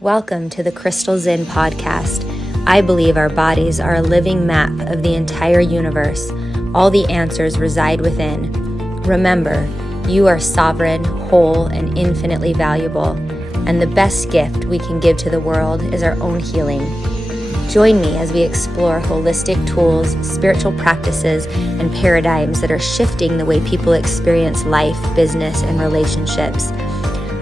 Welcome to the Crystal Zinn podcast. I believe our bodies are a living map of the entire universe. All the answers reside within. Remember, you are sovereign, whole, and infinitely valuable. And the best gift we can give to the world is our own healing. Join me as we explore holistic tools, spiritual practices, and paradigms that are shifting the way people experience life, business, and relationships.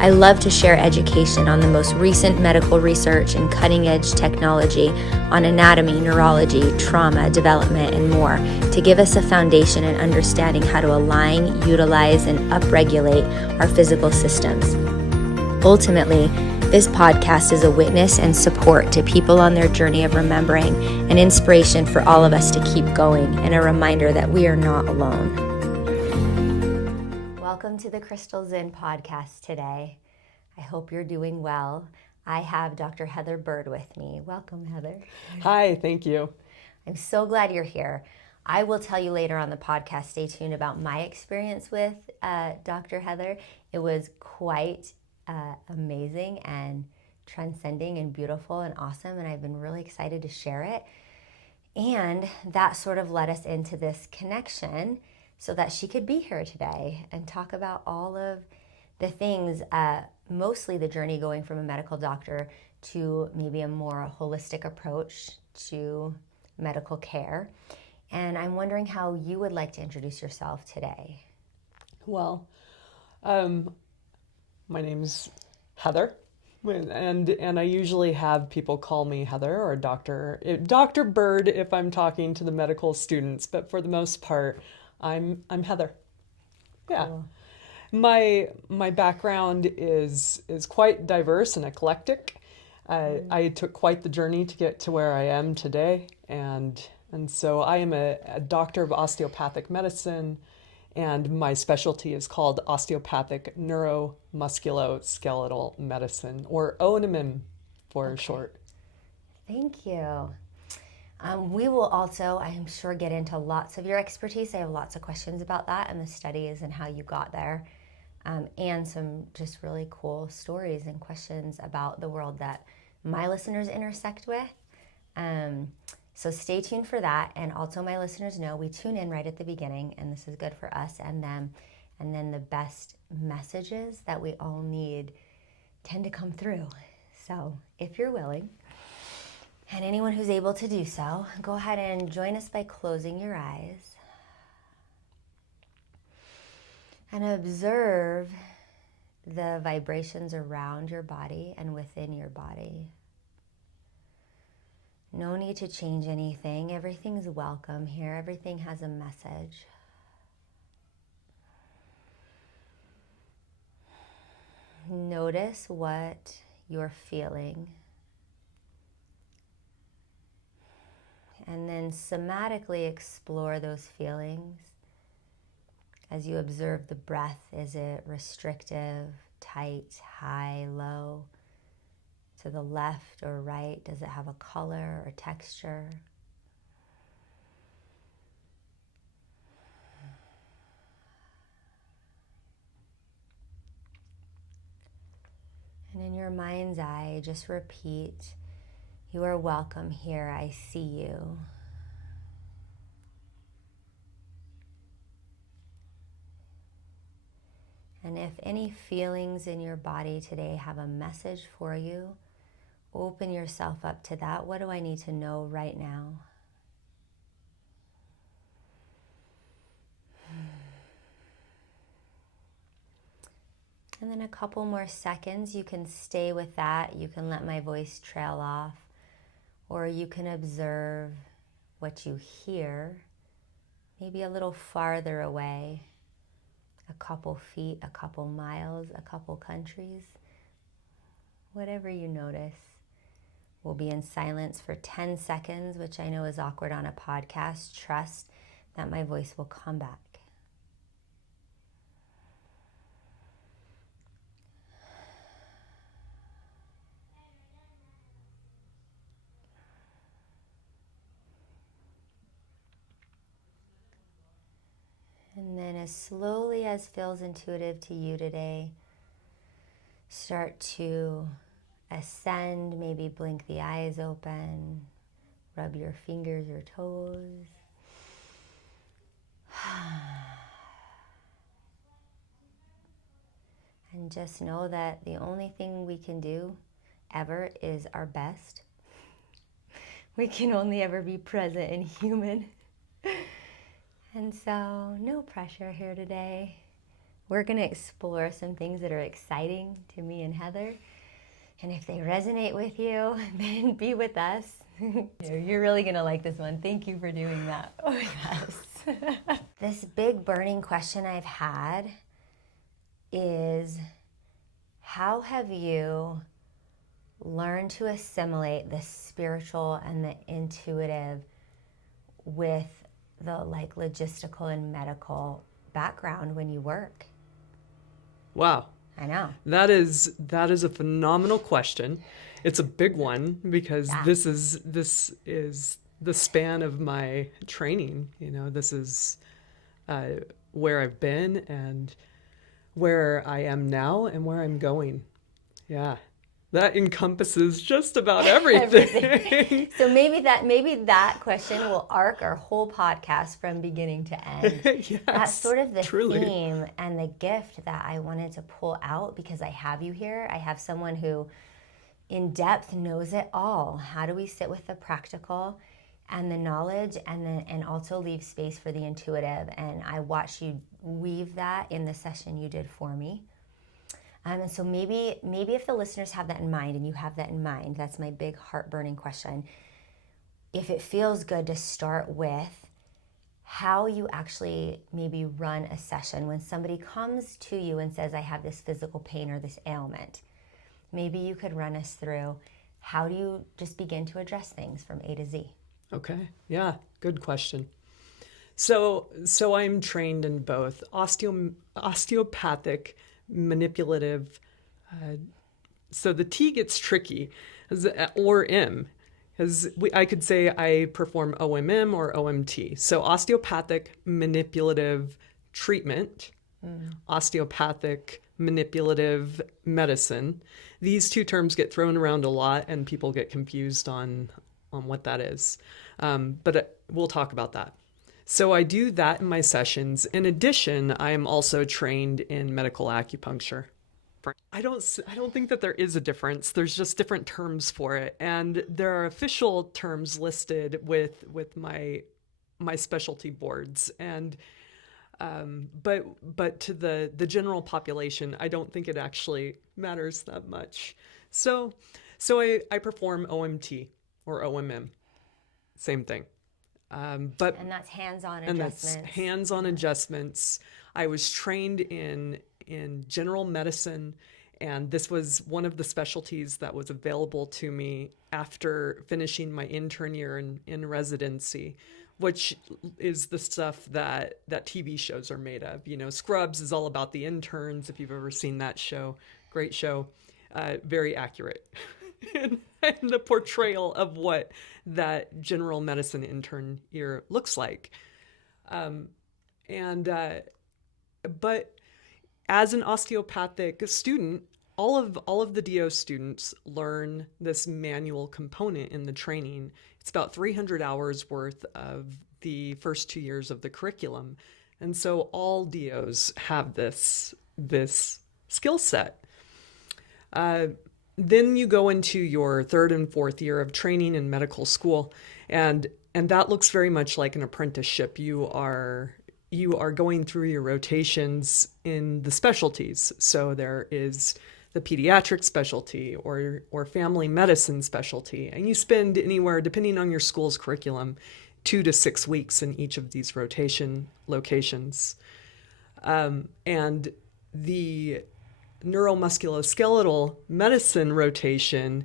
I love to share education on the most recent medical research and cutting-edge technology on anatomy, neurology, trauma, development, and more to give us a foundation in understanding how to align, utilize, and upregulate our physical systems. Ultimately, this podcast is a witness and support to people on their journey of remembering, an inspiration for all of us to keep going, and a reminder that we are not alone. Welcome to the Crystal Zinn podcast today. I hope you're doing well. I have Dr. Heather Bird with me. Welcome, Heather. Hi, thank you. I'm so glad you're here. I will tell you later on the podcast, stay tuned, about my experience with Dr. Heather. It was quite amazing and transcending and beautiful and awesome, and I've been really excited to share it. And that sort of led us into this connection so that she could be here today and talk about all of the things, mostly the journey going from a medical doctor to maybe a more holistic approach to medical care. And I'm wondering how you would like to introduce yourself today. Well, my name's Heather, and I usually have people call me Heather or Dr. Bird if I'm talking to the medical students, but for the most part, I'm Heather. Yeah. Cool. My background is quite diverse and eclectic. I took quite the journey to get to where I am today, and so I am a doctor of osteopathic medicine, and my specialty is called Osteopathic Neuromusculoskeletal Medicine, or ONMM for short. Thank you. We will also, I'm sure, get into lots of your expertise. I have lots of questions about that and the studies and how you got there, and some just really cool stories and questions about the world that my listeners intersect with. So stay tuned for that. And also, my listeners know we tune in right at the beginning, and this is good for us and them. And then the best messages that we all need tend to come through. So if you're willing, and anyone who's able to do so, go ahead and join us by closing your eyes and observe the vibrations around your body and within your body. No need to change anything. Everything's welcome here. Everything has a message. Notice what you're feeling. And then somatically explore those feelings as you observe the breath. Is it restrictive, tight, high, low? To the left or right? Does it have a color or texture? And in your mind's eye, just repeat, you are welcome here. I see you. And if any feelings in your body today have a message for you, open yourself up to that. What do I need to know right now? And then a couple more seconds, you can stay with that. You can let my voice trail off, or you can observe what you hear, maybe a little farther away, a couple feet, a couple miles, a couple countries. Whatever you notice. We'll be in silence for 10 seconds, which I know is awkward on a podcast. Trust that my voice will come back. And then as slowly as feels intuitive to you today, start to ascend, maybe blink the eyes open, rub your fingers or toes. And just know that the only thing we can do ever is our best. We can only ever be present and human. And so, no pressure here today. We're going to explore some things that are exciting to me and Heather. And if they resonate with you, then be with us. You're really going to like this one. Thank you for doing that with us. This big burning question I've had is, how have you learned to assimilate the spiritual and the intuitive with the logistical and medical background when you work? Wow. I know. That is a phenomenal question. It's a big one because this is the span of my training. This is where I've been and where I am now and where I'm going. Yeah. That encompasses just about everything. So maybe that question will arc our whole podcast from beginning to end. Yes, that's sort of the truly. theme and the gift that I wanted to pull out because I have you here. I have someone who in depth knows it all. How do we sit with the practical and the knowledge and also leave space for the intuitive? And I watched you weave that in the session you did for me. And so maybe if the listeners have that in mind and you have that in mind, that's my big heart-burning question. If it feels good to start with how you actually maybe run a session when somebody comes to you and says, I have this physical pain or this ailment. Maybe you could run us through how do you just begin to address things from A to Z? Okay. Yeah. Good question. So I'm trained in both osteopathic, manipulative. So the T gets tricky, or M, because I could say I perform OMM or OMT. So osteopathic manipulative treatment, osteopathic manipulative medicine. These two terms get thrown around a lot, and people get confused on what that is. But we'll talk about that. So I do that in my sessions. In addition, I am also trained in medical acupuncture. I don't think that there is a difference. There's just different terms for it, and there are official terms listed with my specialty boards. And but to the general population, I don't think it actually matters that much. So I perform OMT or OMM, same thing. And that's hands-on adjustments. And that's hands-on adjustments. I was trained in general medicine, and this was one of the specialties that was available to me after finishing my intern year in residency, which is the stuff that TV shows are made of. Scrubs is all about the interns, if you've ever seen that show. Great show. Very accurate. and the portrayal of what that general medicine intern year looks like. But as an osteopathic student, all of the DO students learn this manual component in the training. It's about 300 hours worth of the first 2 years of the curriculum. And so all DOs have this skill set. Then you go into your third and fourth year of training in medical school, and that looks very much like an apprenticeship. You are going through your rotations in the specialties. So there is the pediatric specialty or family medicine specialty, and you spend anywhere, depending on your school's curriculum, 2 to 6 weeks in each of these rotation locations. And the neuromusculoskeletal medicine rotation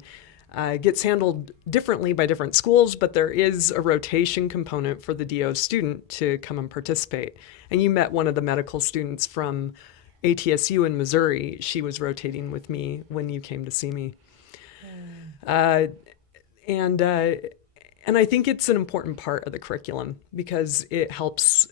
gets handled differently by different schools, but there is a rotation component for the DO student to come and participate. And you met one of the medical students from ATSU in Missouri. She was rotating with me when you came to see me. And I think it's an important part of the curriculum because it helps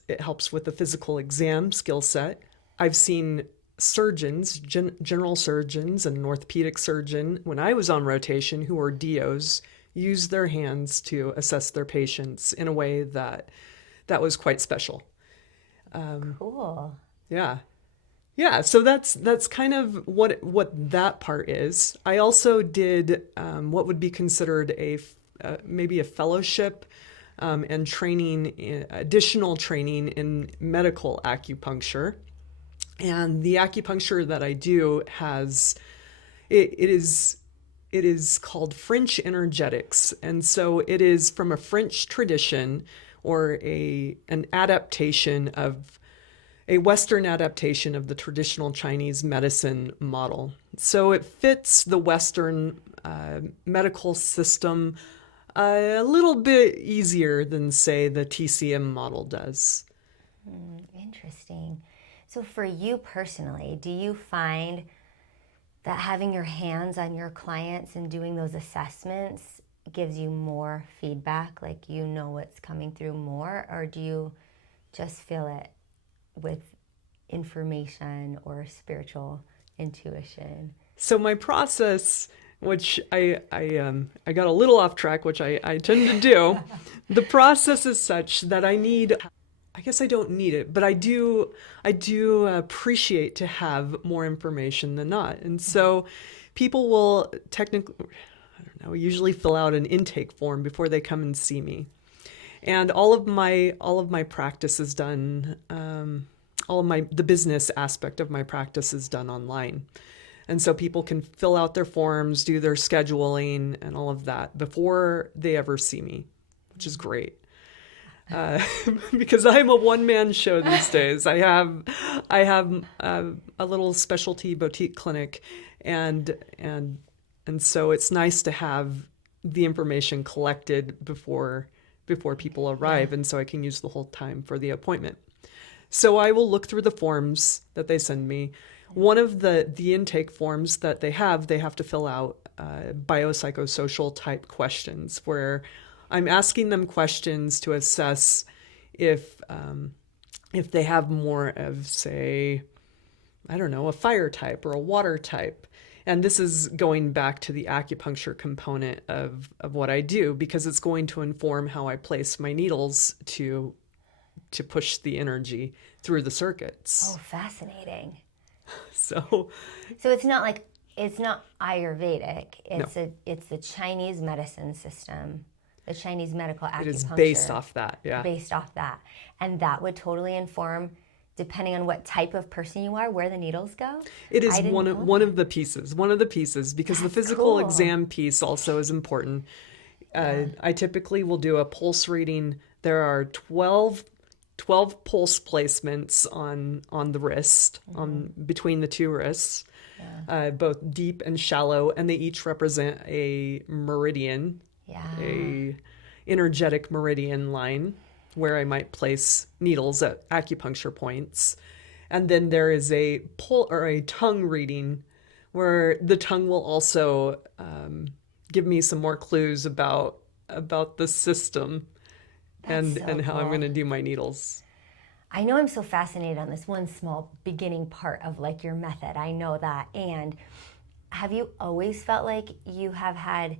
with the physical exam skill set. I've seen surgeons, general surgeons and an orthopedic surgeon, when I was on rotation, who were DOs, use their hands to assess their patients in a way that was quite special. Cool. Yeah. Yeah, so that's kind of what that part is. I also did what would be considered maybe a fellowship and training, additional training in medical acupuncture. And the acupuncture that I do has it is called French energetics, and so it is from a French tradition or an adaptation of a Western adaptation of the traditional Chinese medicine model. So it fits the Western medical system a little bit easier than, say, the TCM model does. Interesting. So for you personally, do you find that having your hands on your clients and doing those assessments gives you more feedback, like you know what's coming through more, or do you just feel it with information or spiritual intuition? So my process, which I got a little off track, which I tend to do, the process is such that I guess I don't need it, but I do appreciate to have more information than not. And so people will technically, I don't know, usually fill out an intake form before they come and see me. And all of my practice is done, the business aspect of my practice is done online. And so people can fill out their forms, do their scheduling and all of that before they ever see me, which is great. Because I'm a one-man show these days. I have a little specialty boutique clinic, and so it's nice to have the information collected before people arrive, and so I can use the whole time for the appointment. So I will look through the forms that they send me. One of the intake forms that they have to fill out biopsychosocial type questions where I'm asking them questions to assess if they have more of, say, I don't know, a fire type or a water type. And this is going back to the acupuncture component of what I do, because it's going to inform how I place my needles to push the energy through the circuits. Oh, fascinating. So it's not Ayurvedic. It's the Chinese medicine system. The Chinese medical acupuncture. It is based off that, yeah. Based off that. And that would totally inform, depending on what type of person you are, where the needles go? It is one of the pieces, because the physical exam piece also is important. I typically will do a pulse reading. There are 12 pulse placements on the wrist, between the two wrists, both deep and shallow, and they each represent a meridian. A energetic meridian line where I might place needles at acupuncture points. And then there is a tongue reading where the tongue will also give me some more clues about the system and how I'm going to do my needles. I know I'm so fascinated on this one small beginning part of like your method. I know that. And have you always felt like you have had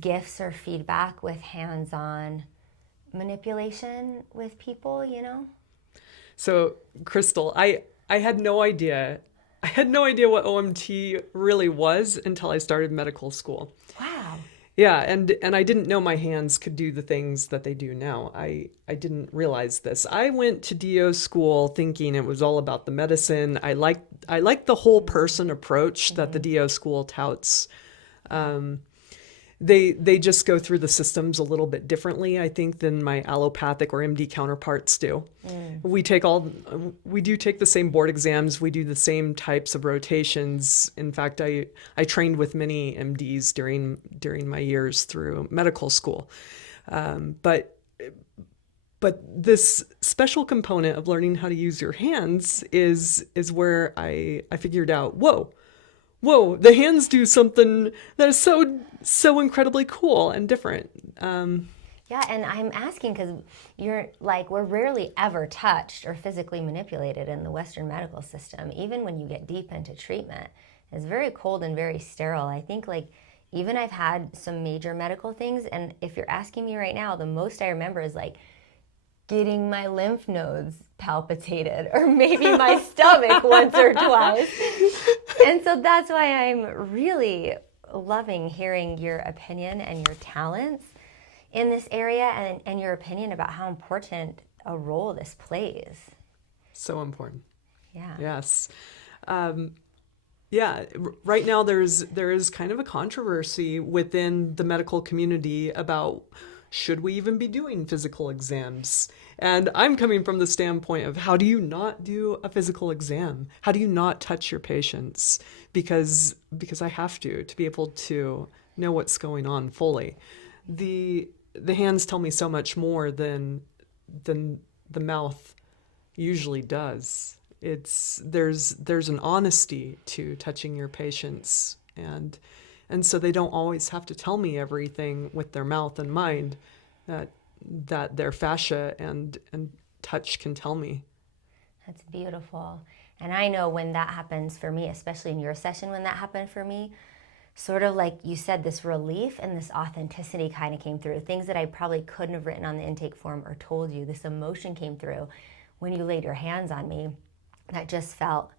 gifts or feedback with hands-on manipulation with people, you know? So, Crystal, I had no idea. I had no idea what OMT really was until I started medical school. Wow. Yeah, and I didn't know my hands could do the things that they do now. I didn't realize this. I went to DO school thinking it was all about the medicine. I liked the whole person approach that the DO school touts. They just go through the systems a little bit differently, I think, than my allopathic or MD counterparts do. We do take the same board exams. We do the same types of rotations. In fact, I trained with many MDs during my years through medical school. But this special component of learning how to use your hands is where I figured out, whoa, the hands do something that is so incredibly cool and different. Yeah, and I'm asking because you're like, we're rarely ever touched or physically manipulated in the Western medical system. Even when you get deep into treatment, it's very cold and very sterile. I think, like, even I've had some major medical things, and if you're asking me right now, the most I remember is like getting my lymph nodes palpitated, or maybe my stomach once or twice. And so that's why I'm really loving hearing your opinion and your talents in this area, and your opinion about how important a role this plays. So important. Yeah. Yes. Yeah, right now there is kind of a controversy within the medical community about should we even be doing physical exams? And I'm coming from the standpoint of how do you not do a physical exam? How do you not touch your patients? Because I have to be able to know what's going on fully. The hands tell me so much more than the mouth usually does. There's an honesty to touching your patients, and so they don't always have to tell me everything with their mouth and mind that their fascia and touch can tell me. That's beautiful. And I know when that happens for me, especially in your session, when that happened for me, sort of like you said, this relief and this authenticity kind of came through. Things that I probably couldn't have written on the intake form or told you. This emotion came through when you laid your hands on me. That just felt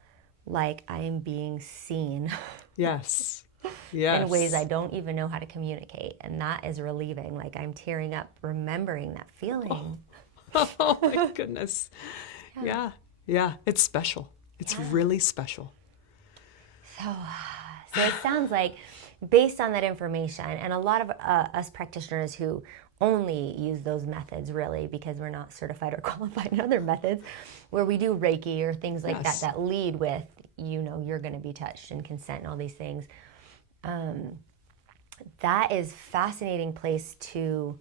like I am being seen. Yes. Yes. In ways I don't even know how to communicate. And that is relieving. Like, I'm tearing up remembering that feeling. Oh my goodness. Yeah. Yeah. It's special. It's really special. So it sounds like, based on that information, and a lot of us practitioners who only use those methods, really, because we're not certified or qualified in other methods, where we do Reiki or things like that lead with, you're going to be touched and consent and all these things. That is fascinating place to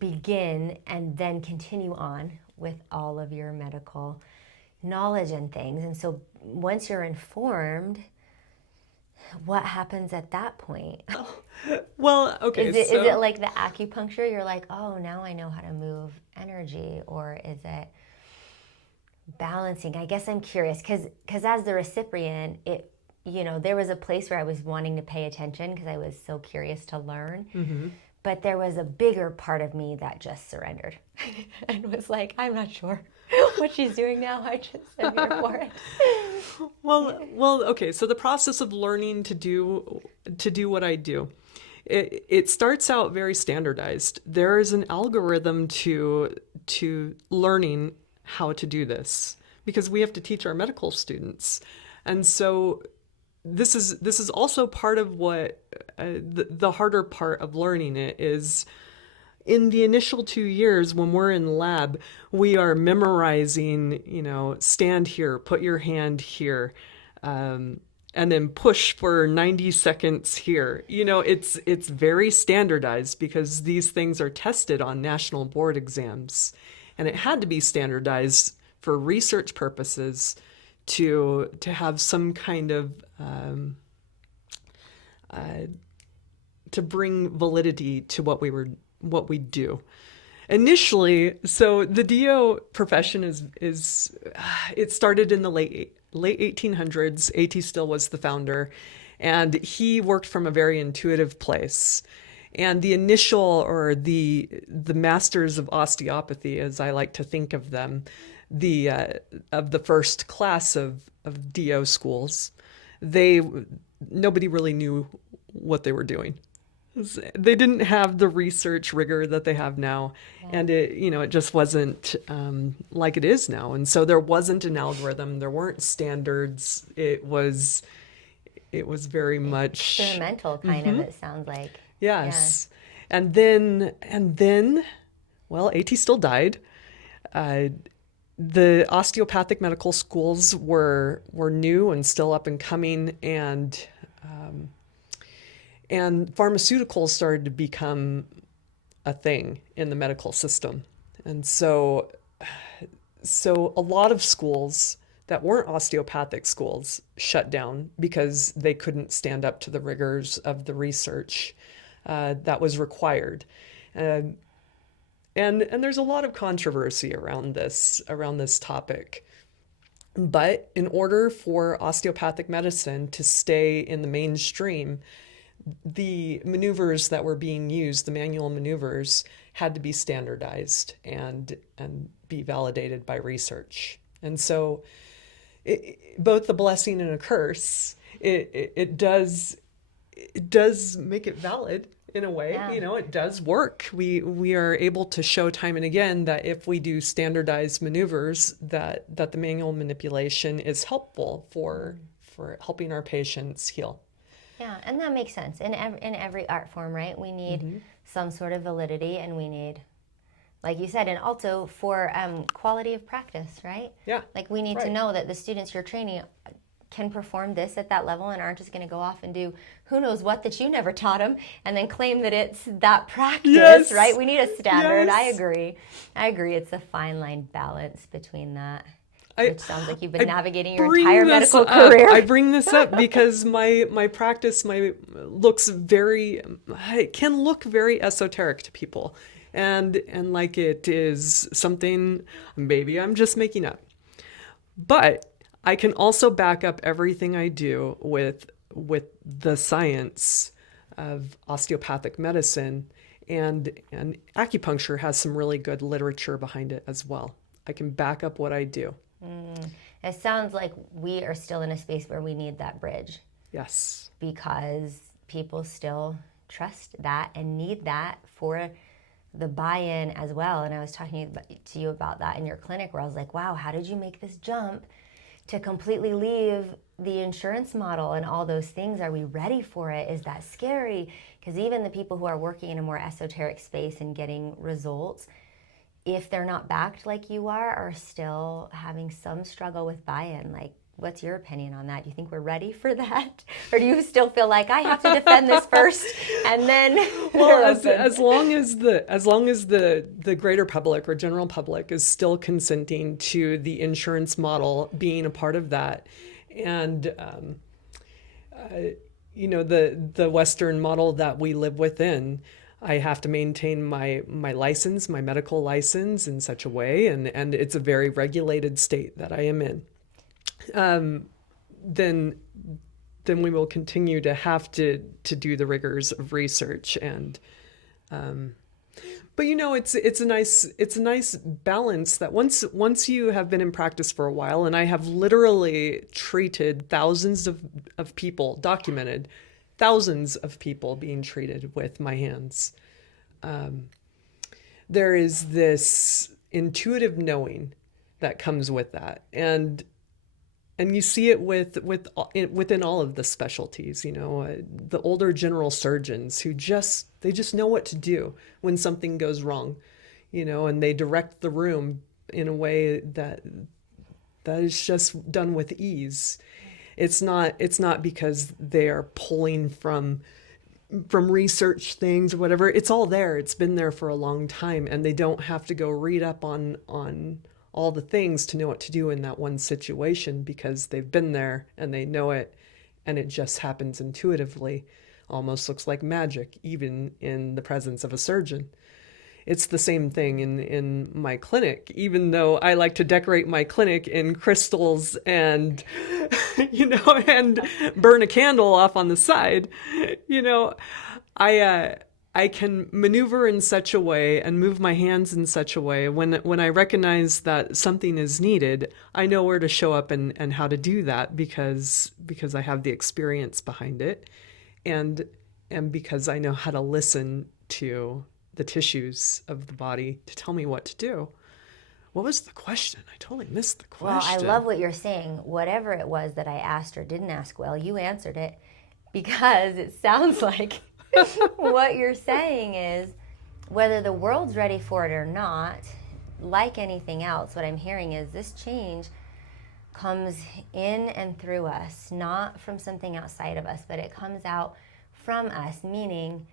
begin and then continue on with all of your medical knowledge and things. And so once you're informed, what happens at that point? Well, okay. Is it like the acupuncture? You're like, oh, now I know how to move energy, or is it balancing? I guess I'm curious because as the recipient, there was a place where I was wanting to pay attention because I was so curious to learn. Mm-hmm. But there was a bigger part of me that just surrendered and was like, I'm not sure what she's doing now. I just am here for it. Well, okay. So the process of learning to do what I do, it starts out very standardized. There is an algorithm to learning how to do this because we have to teach our medical students, and so this is also part of what the harder part of learning it is. In the initial 2 years when we're in lab, we are memorizing, stand here, put your hand here, and then push for 90 seconds here. It's very standardized because these things are tested on national board exams. And it had to be standardized for research purposes to have some kind of to bring validity to what we do. Initially, so the DO profession is it started in the late 1800s. A.T. Still was the founder, and he worked from a very intuitive place. And the initial, or the masters of osteopathy, as I like to think of them, of the first class of DO schools, nobody really knew what they were doing. They didn't have the research rigor that they have now, and it just wasn't like it is now. And so there wasn't an algorithm, there weren't standards. It was very much experimental, kind of. It sounds like. Yes, yeah. and then, well, A.T. still died. The osteopathic medical schools were new and still up and coming, and pharmaceuticals started to become a thing in the medical system. And so a lot of schools that weren't osteopathic schools shut down because they couldn't stand up to the rigors of the research that was required. And there's a lot of controversy around this topic. But in order for osteopathic medicine to stay in the mainstream, the maneuvers that were being used, the manual maneuvers, had to be standardized and be validated by research. And so both a blessing and a curse, it does make it valid in a way. Yeah. It does work. We are able to show time and again that if we do standardized maneuvers, that the manual manipulation is helpful for helping our patients heal. Yeah, and that makes sense. In every art form, right? We need some sort of validity, and we need, like you said, and also for quality of practice, right? Yeah. Like we need to know that the students you're training can perform this at that level and aren't just going to go off and do who knows what that you never taught them and then claim that it's that practice, right? We need a standard. Yes. I agree. It's a fine line balance between that. Which sounds like you've been navigating your entire medical career. I bring this up because my practice can look very esoteric to people, and like it is something maybe I'm just making up, but I can also back up everything I do with the science of osteopathic medicine, and acupuncture has some really good literature behind it as well. I can back up what I do. It sounds like we are still in a space where we need that bridge. Yes. Because people still trust that and need that for the buy-in as well. And I was talking to you about that in your clinic, where I was like, wow, how did you make this jump to completely leave the insurance model and all those things? Are we ready for it? Is that scary? Because even the people who are working in a more esoteric space and getting results, if they're not backed like you are still having some struggle with buy-in. Like, what's your opinion on that? Do you think we're ready for that? Or do you still feel like I have to defend this first and then? Well, as long as the greater public or general public is still consenting to the insurance model being a part of that, and the Western model that we live within, I have to maintain my license, my medical license, in such a way, and it's a very regulated state that I am in. Then we will continue to have to do the rigors of research, and but it's a nice balance that once you have been in practice for a while, and I have literally treated thousands of people, documented thousands of people being treated with my hands. There is this intuitive knowing that comes with that, and you see it within all of the specialties. The older general surgeons who just know what to do when something goes wrong, and they direct the room in a way that is just done with ease. It's not because they are pulling from research things or whatever. It's all there. It's been there for a long time, and they don't have to go read up on all the things to know what to do in that one situation, because they've been there and they know it, and it just happens intuitively. Almost looks like magic, even in the presence of a surgeon. It's the same thing in my clinic, even though I like to decorate my clinic in crystals and, and burn a candle off on the side. I can maneuver in such a way and move my hands in such a way. When I recognize that something is needed, I know where to show up and how to do that, because I have the experience behind it, and because I know how to listen to the tissues of the body to tell me what to do. What was the question? I totally missed the question. Well, I love what you're saying. Whatever it was that I asked or didn't ask well, you answered it, because it sounds like what you're saying is, whether the world's ready for it or not, like anything else, what I'm hearing is this change comes in and through us, not from something outside of us, but it comes out from us, meaning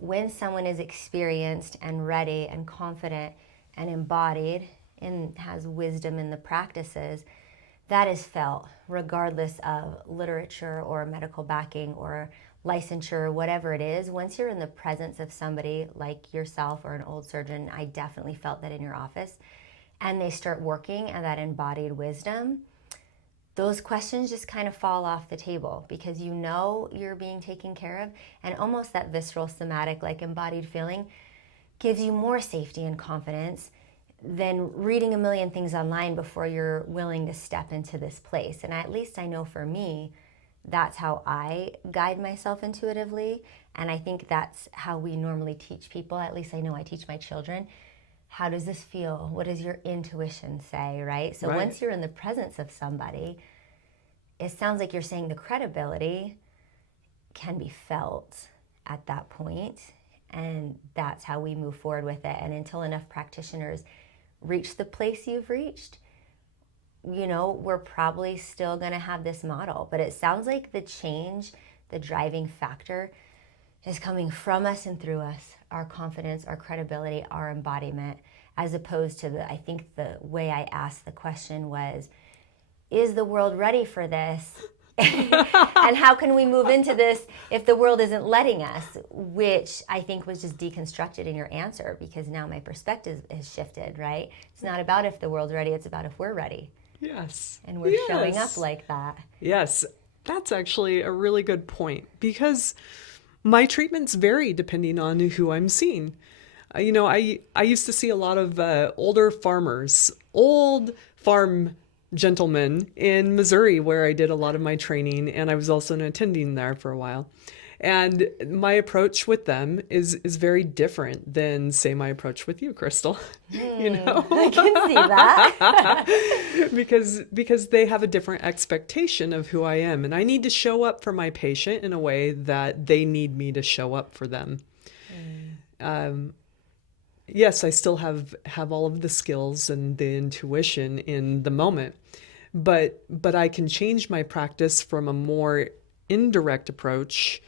when someone is experienced and ready and confident and embodied and has wisdom in the practices, that is felt regardless of literature or medical backing or licensure, whatever it is, once you're in the presence of somebody like yourself or an old surgeon, I definitely felt that in your office, and they start working at that embodied wisdom, those questions just kind of fall off the table because you know you're being taken care of, and almost that visceral somatic, like embodied feeling gives you more safety and confidence than reading a million things online before you're willing to step into this place. And at least I know for me, that's how I guide myself intuitively. And I think that's how we normally teach people. At least I know I teach my children. How does this feel? What does your intuition say, right? So once you're in the presence of somebody, it sounds like you're saying the credibility can be felt at that point. And that's how we move forward with it. And until enough practitioners reach the place you've reached, you know, we're probably still going to have this model. But it sounds like the change, the driving factor, is coming from us and through us, our confidence, our credibility, our embodiment, as opposed to I think the way I asked the question was, is the world ready for this? And how can we move into this if the world isn't letting us? Which I think was just deconstructed in your answer, because now my perspective has shifted, right? It's not about if the world's ready, it's about if we're ready. Yes. And we're showing up like that. Yes. That's actually a really good point, because my treatments vary depending on who I'm seeing. You know, I used to see a lot of older farmers, old farm gentlemen in Missouri, where I did a lot of my training, and I was also an attending there for a while. And my approach with them is very different than, say, my approach with you, Crystal. You know, I can see that. because they have a different expectation of who I am, and I need to show up for my patient in a way that they need me to show up for them. Yes, I still have all of the skills and the intuition in the moment, but I can change my practice from a more indirect approach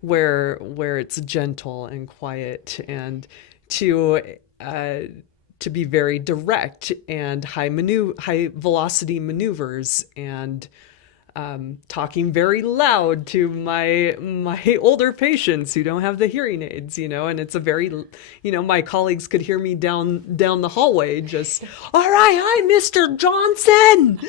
where it's gentle and quiet, and to be very direct and high velocity maneuvers, and talking very loud to my older patients who don't have the hearing aids, you know, and it's a very, you know, my colleagues could hear me down the hallway just, all right, hi, Mr. Johnson,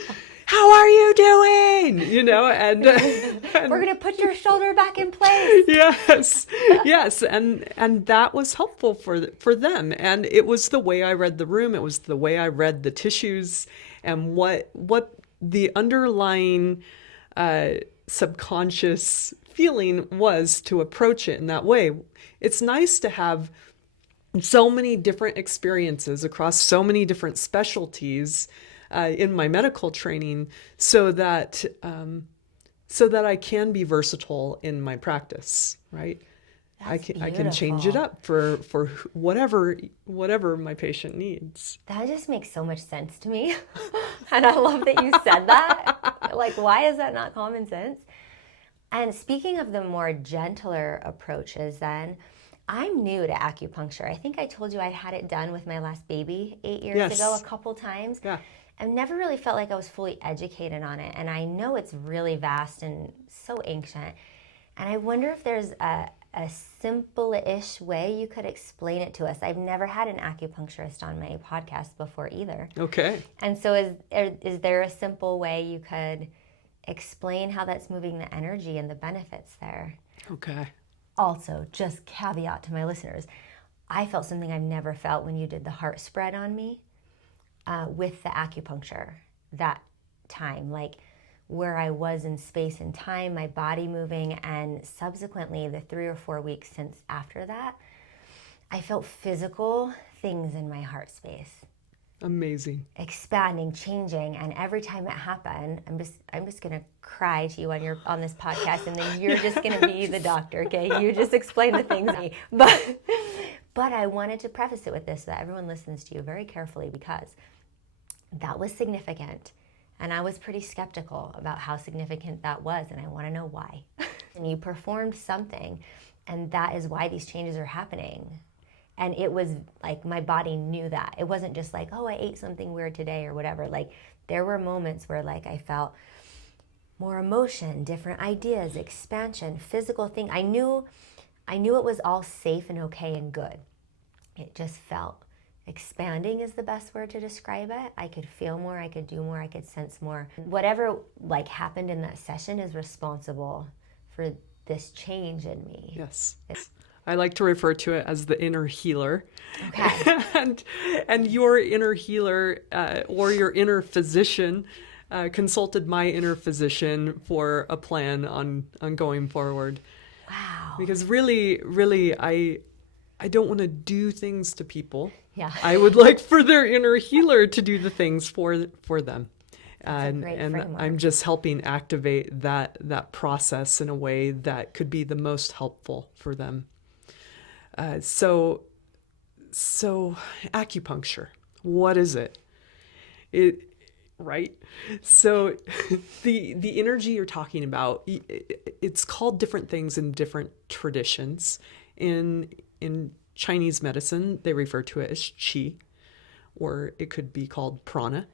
how are you doing? You know, and we're going to put your shoulder back in place. Yes. And that was helpful for them. And it was the way I read the room. It was the way I read the tissues, and what the underlying subconscious feeling was to approach it in that way. It's nice to have so many different experiences across so many different specialties in my medical training, so that I can be versatile in my practice, right? I can change it up for whatever my patient needs. That just makes so much sense to me. And I love that you said that. Like, why is that not common sense? And speaking of the more gentler approaches, then, I'm new to acupuncture. I think I told you I had it done with my last baby 8 years ago a couple times. Yeah. I've never really felt like I was fully educated on it. And I know it's really vast and so ancient. And I wonder if there's a simple-ish way you could explain it to us. I've never had an acupuncturist on my podcast before either. Okay. And so is there a simple way you could explain how that's moving the energy and the benefits there? Okay. Also, just caveat to my listeners, I felt something I've never felt when you did the heart spread on me with the acupuncture that time. Like, where I was in space and time, my body moving, and subsequently the 3 or 4 weeks since after that, I felt physical things in my heart space. Amazing. Expanding, changing, and every time it happened, I'm just gonna cry to you on this podcast, and then you're just gonna be the doctor, okay? You just explain the things to me. But I wanted to preface it with this so that everyone listens to you very carefully, because that was significant. And I was pretty skeptical about how significant that was, and I want to know why. And you performed something, and that is why these changes are happening. And it was like my body knew that. It wasn't just like, oh, I ate something weird today or whatever. Like, there were moments where, like, I felt more emotion, different ideas, expansion, physical thing. I knew it was all safe and okay and good. It just felt expanding is the best word to describe it. I could feel more, I could do more, I could sense more. Whatever like happened in that session is responsible for this change in me. Yes. I like to refer to it as the inner healer. Okay. and your inner healer or your inner physician consulted my inner physician for a plan on going forward. Wow. Because really, I don't want to do things to people. Yeah. I would like for their inner healer to do the things for them. That's a great And framework. I'm just helping activate that process in a way that could be the most helpful for them. So acupuncture, what is it? Right? So the energy you're talking about, it's called different things in different traditions. In Chinese medicine, they refer to it as qi, or it could be called prana.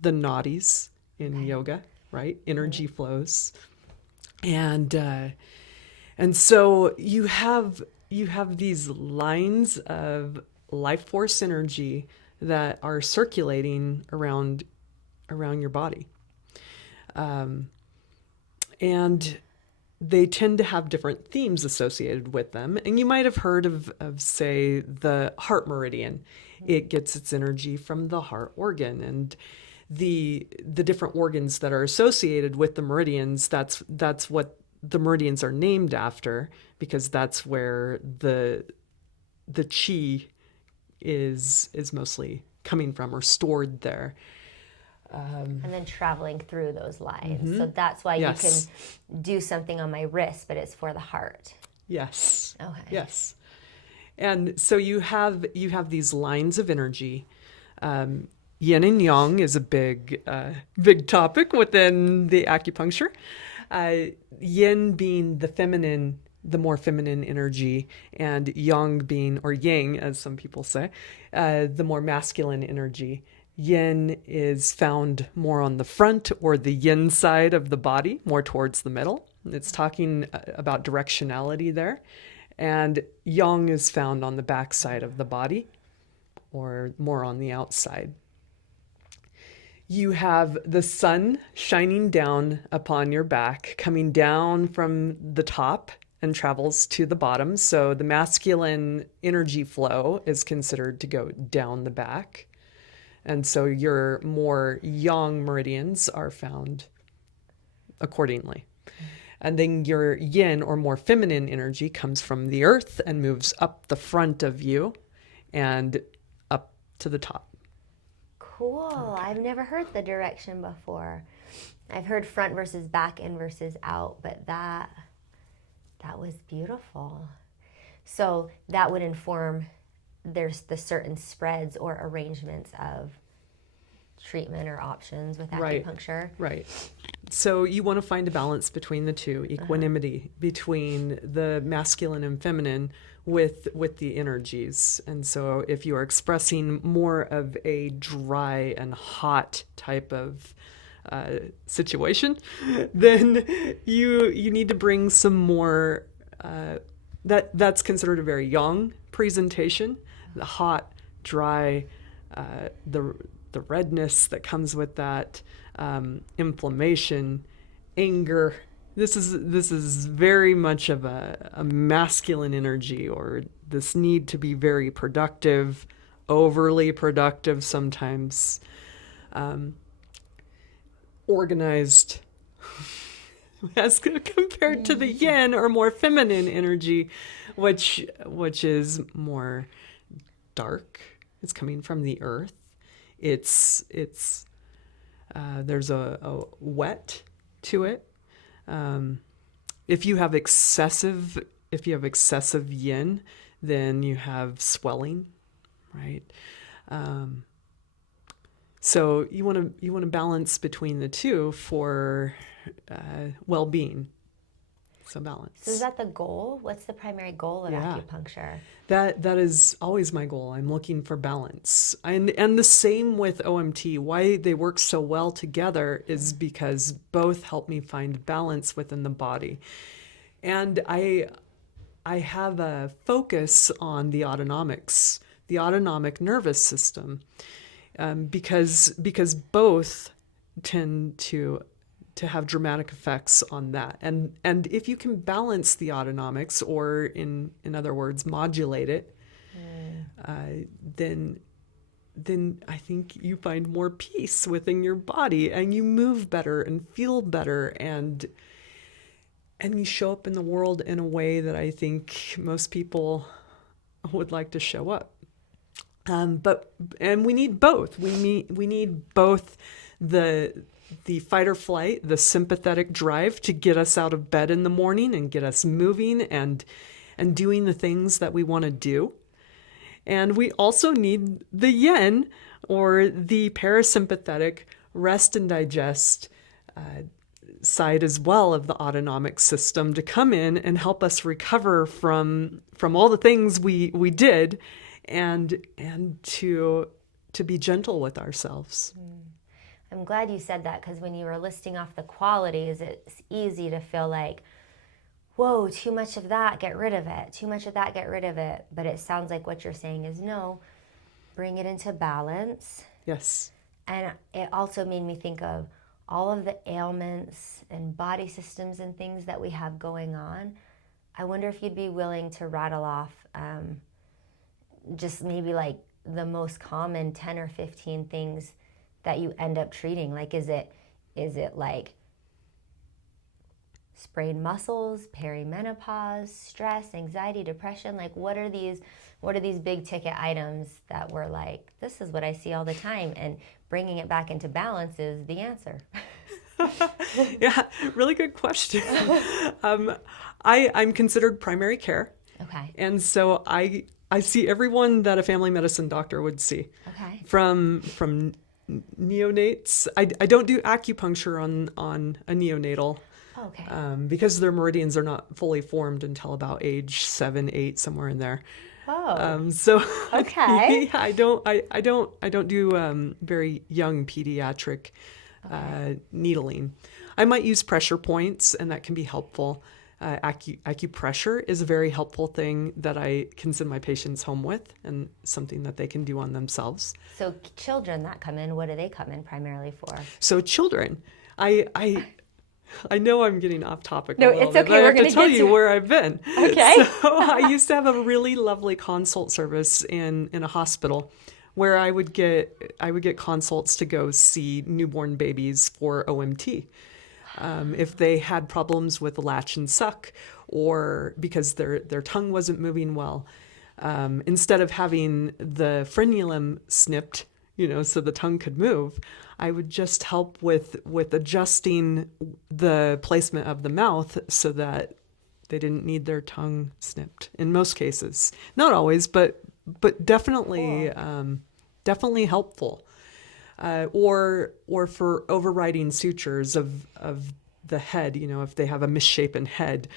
The nadis in yoga, right? Energy flows. And so you have these lines of life force energy that are circulating around your body. And they tend to have different themes associated with them. And you might have heard of say, the heart meridian. It gets its energy from the heart organ. And the different organs that are associated with the meridians, that's what the meridians are named after, because that's where the chi is mostly coming from or stored there. And then traveling through those lines. So that's why you can do something on my wrist, but it's for the heart. Yes. Okay. Yes. And so you have these lines of energy. Yin and yang is a big topic within the acupuncture. Yin being the more feminine energy, and yang being, or yang as some people say, the more masculine energy. Yin is found more on the front or the yin side of the body, more towards the middle. It's talking about directionality there. And yang is found on the back side of the body, or more on the outside. You have the sun shining down upon your back, coming down from the top and travels to the bottom. So the masculine energy flow is considered to go down the back. And so your more yang meridians are found accordingly. And then your yin, or more feminine energy, comes from the earth and moves up the front of you and up to the top. Cool. Okay. I've never heard the direction before. I've heard front versus back, in versus out, but that was beautiful. So that would inform there's the certain spreads or arrangements of treatment or options with acupuncture. Right. So you want to find a balance between the two, equanimity between the masculine and feminine with the energies. And so if you are expressing more of a dry and hot type of situation, then you need to bring some more, that's considered a very yang presentation, the hot, dry, the redness that comes with that, inflammation, anger. This is very much of a masculine energy, or this need to be very productive, overly productive sometimes, organized, as compared to the yin, or more feminine energy, which is more dark. It's coming from the earth. It's there's a wet to it. If you have excessive yin, then you have swelling, right? So you want to balance between the two for well-being. So balance. So is that the goal? What's the primary goal of Yeah. acupuncture? That is always my goal. I'm looking for balance. And the same with OMT. Why they work so well together is because both help me find balance within the body. And I have a focus on the autonomics, the autonomic nervous system, because both tend to have dramatic effects on that. And if you can balance the autonomics, or in other words, modulate it, then I think you find more peace within your body, and you move better and feel better, and you show up in the world in a way that I think most people would like to show up. And we need both. We need both the fight or flight, the sympathetic drive to get us out of bed in the morning and get us moving and doing the things that we want to do. And we also need the yin, or the parasympathetic rest and digest side as well of the autonomic system, to come in and help us recover from all the things we did, and to be gentle with ourselves. I'm glad you said that, because when you were listing off the qualities, it's easy to feel like, whoa, too much of that, get rid of it. Too much of that, get rid of it. But it sounds like what you're saying is, no, bring it into balance. Yes. And it also made me think of all of the ailments and body systems and things that we have going on. I wonder if you'd be willing to rattle off just maybe like the most common 10 or 15 things that you end up treating. Like, is it like sprained muscles, perimenopause, stress, anxiety, depression? Like, what are these big ticket items that we're like, this is what I see all the time, and bringing it back into balance is the answer? Yeah, really good question. I'm considered primary care. Okay. And so I see everyone that a family medicine doctor would see. Okay. From neonates. I don't do acupuncture on a neonatal. Okay. Because their meridians are not fully formed until about age 7, 8, somewhere in there. Oh. So Okay. yeah, I don't do very young pediatric needling. I might use pressure points, and that can be helpful. Acupressure is a very helpful thing that I can send my patients home with, and something that they can do on themselves. So children that come in, what do they come in primarily for? So children, I know I'm getting off topic. No, a little it's bit, okay. but I We're have gonna to tell get you to- where I've been. Okay. So I used to have a really lovely consult service in a hospital, where I would get consults to go see newborn babies for OMT. If they had problems with latch and suck, or because their tongue wasn't moving well, instead of having the frenulum snipped, so the tongue could move, I would just help with adjusting the placement of the mouth so that they didn't need their tongue snipped in most cases. Not always, but definitely, Cool. definitely helpful. Or for overriding sutures of the head, if they have a misshapen head,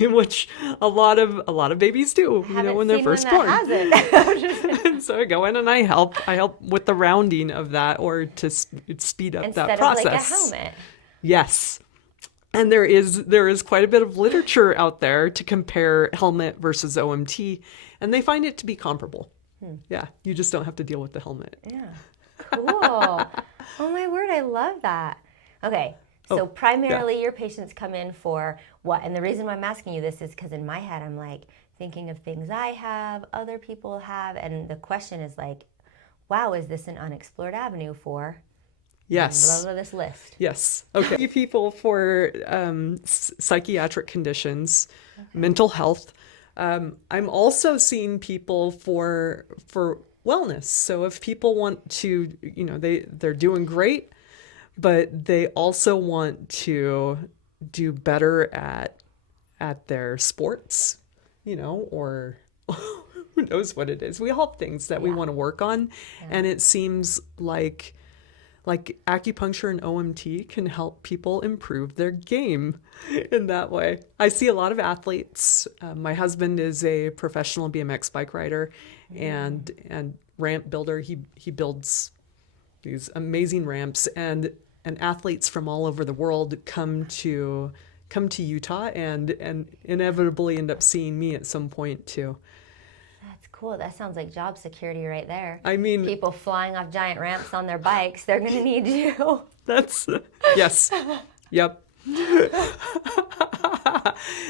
which a lot of babies do, when they're first born. And so I go in and I help with the rounding of that, or to speed up Instead that process. of like a helmet. Yes. And there is quite a bit of literature out there to compare helmet versus OMT, and they find it to be comparable. Yeah, you just don't have to deal with the helmet. Yeah. Cool. Oh my word, I love that. Okay, so primarily your patients come in for what? And the reason why I'm asking you this is because in my head I'm like thinking of things I have, other people have, and the question is like, wow, is this an unexplored avenue for? Yes. Blah, blah, this list. Yes. Okay. People for psychiatric conditions, mental health. I'm also seeing people for wellness. So if people want to, they're doing great, but they also want to do better at their sports, or who knows what it is. We all have things that we want to work on, and it seems like like acupuncture and OMT can help people improve their game in that way. I see a lot of athletes. My husband is a professional BMX bike rider and ramp builder. He builds these amazing ramps, and athletes from all over the world come to Utah and inevitably end up seeing me at some point too. That's cool. That sounds like job security right there. I mean, people flying off giant ramps on their bikes, they're going to need you. That's, yes. Yep.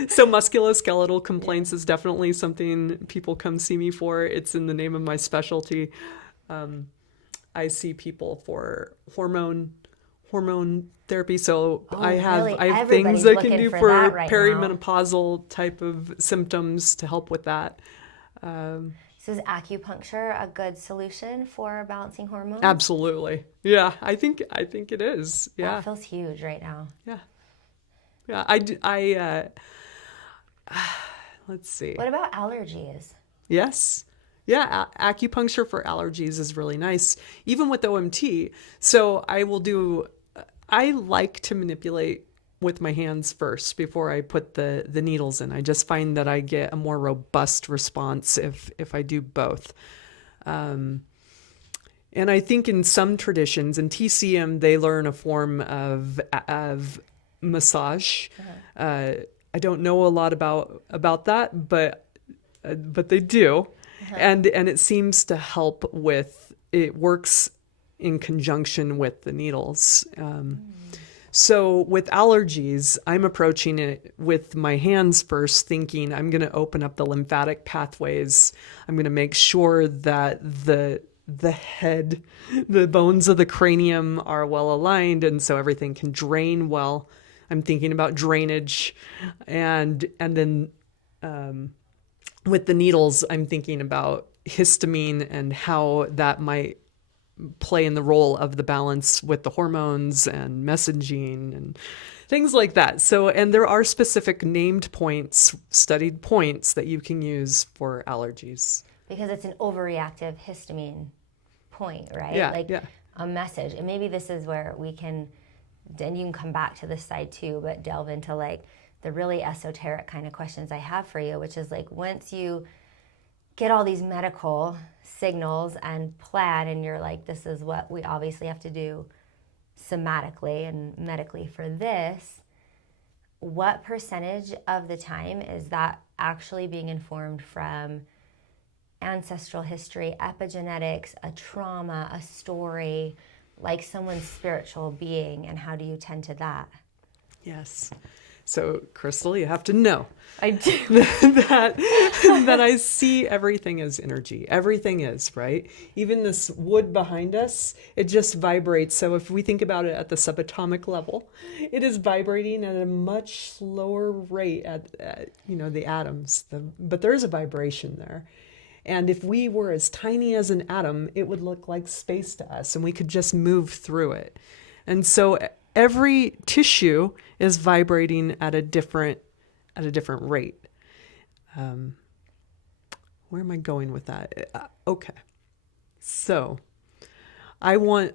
So musculoskeletal complaints is definitely something people come see me for. It's in the name of my specialty. I see people for hormone therapy. So I have things I can do for perimenopausal type of symptoms to help with that. So is acupuncture a good solution for balancing hormones? Absolutely. Yeah, I think it is. Yeah. That feels huge right now. Yeah. Yeah, let's see. What about allergies? Yes. Yeah, acupuncture for allergies is really nice, even with OMT. So I like to manipulate with my hands first before I put the needles in. I just find that I get a more robust response if I do both. And I think in some traditions, in TCM, they learn a form of massage. I don't know a lot about that, but they do. And it seems to help it works in conjunction with the needles. So with allergies, I'm approaching it with my hands first, thinking I'm going to open up the lymphatic pathways. I'm going to make sure that the head, the bones of the cranium are well aligned, and so everything can drain well. I'm thinking about drainage, and then with the needles, I'm thinking about histamine and how that might play in the role of the balance with the hormones and messaging and things like that. So, and there are specific named points, studied points that you can use for allergies. Because it's an overreactive histamine point, right? Yeah, a message. And maybe this is where we can, and you can come back to this side too, but delve into like the really esoteric kind of questions I have for you, which is like, once you get all these medical signals and plan, and you're like, this is what we obviously have to do somatically and medically for this, what percentage of the time is that actually being informed from ancestral history, epigenetics, a trauma, a story, like someone's spiritual being, and how do you tend to that? Yes. So, Crystal, you have to know I do. that I see everything as energy. Everything is, right? Even this wood behind us, it just vibrates. So if we think about it at the subatomic level, it is vibrating at a much slower rate at the atoms. But there is a vibration there. And if we were as tiny as an atom, it would look like space to us, and we could just move through it. And so every tissue is vibrating at a different rate. Where am I going with that? Okay. So I don't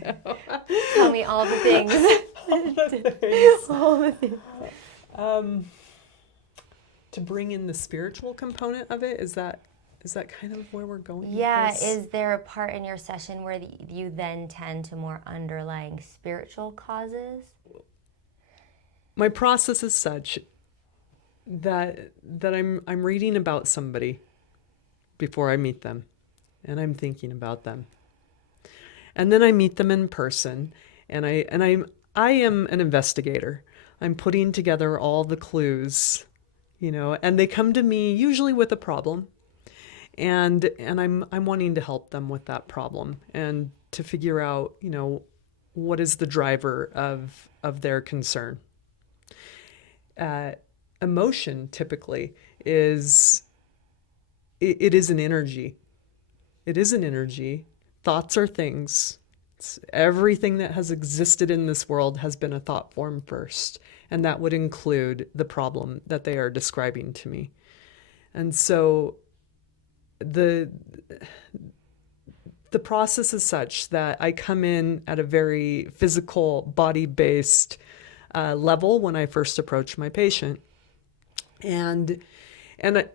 know. Tell me all the things. All the things. To bring in the spiritual component of it, is that kind of where we're going? Yeah, is there a part in your session where you then tend to more underlying spiritual causes? My process is such that I'm reading about somebody before I meet them, and I'm thinking about them. And then I meet them in person, and I am an investigator. I'm putting together all the clues, and they come to me usually with a problem. And I'm wanting to help them with that problem and to figure out, what is the driver of their concern. Emotion typically is an energy. It is an energy. Thoughts are things. Everything that has existed in this world has been a thought form first, and that would include the problem that they are describing to me. And so the the process is such that I come in at a very physical, body-based level when I first approach my patient, and and I,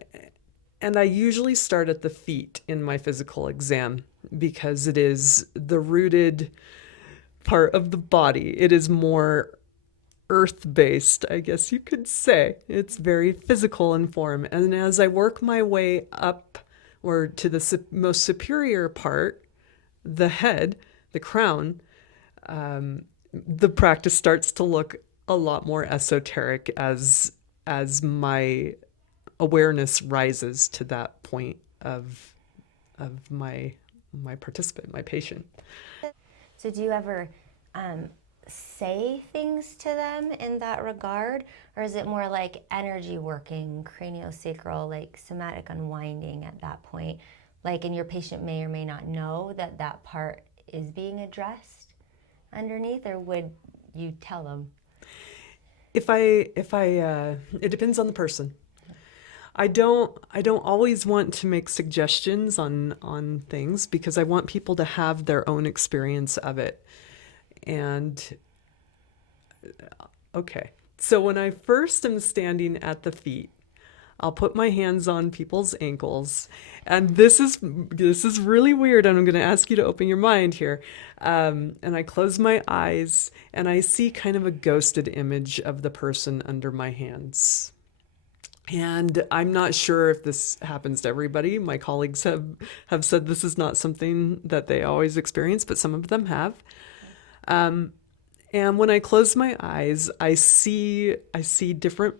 and I usually start at the feet in my physical exam because it is the rooted part of the body. It is more earth-based, I guess you could say. It's very physical in form. And as I work my way up or to the most superior part, the head, the crown, the practice starts to look a lot more esoteric as my awareness rises to that point of my participant, my patient. So do you ever say things to them in that regard? Or is it more like energy working, craniosacral, like somatic unwinding at that point? Like, and your patient may or may not know that that part is being addressed underneath, or would you tell them? It depends on the person. I don't always want to make suggestions on things because I want people to have their own experience of it. And okay, so when I first am standing at the feet, I'll put my hands on people's ankles, and this is really weird, and I'm going to ask you to open your mind here. And I close my eyes, and I see kind of a ghosted image of the person under my hands. And I'm not sure if this happens to everybody. My colleagues have said this is not something that they always experience, but some of them have. And when I close my eyes, I see different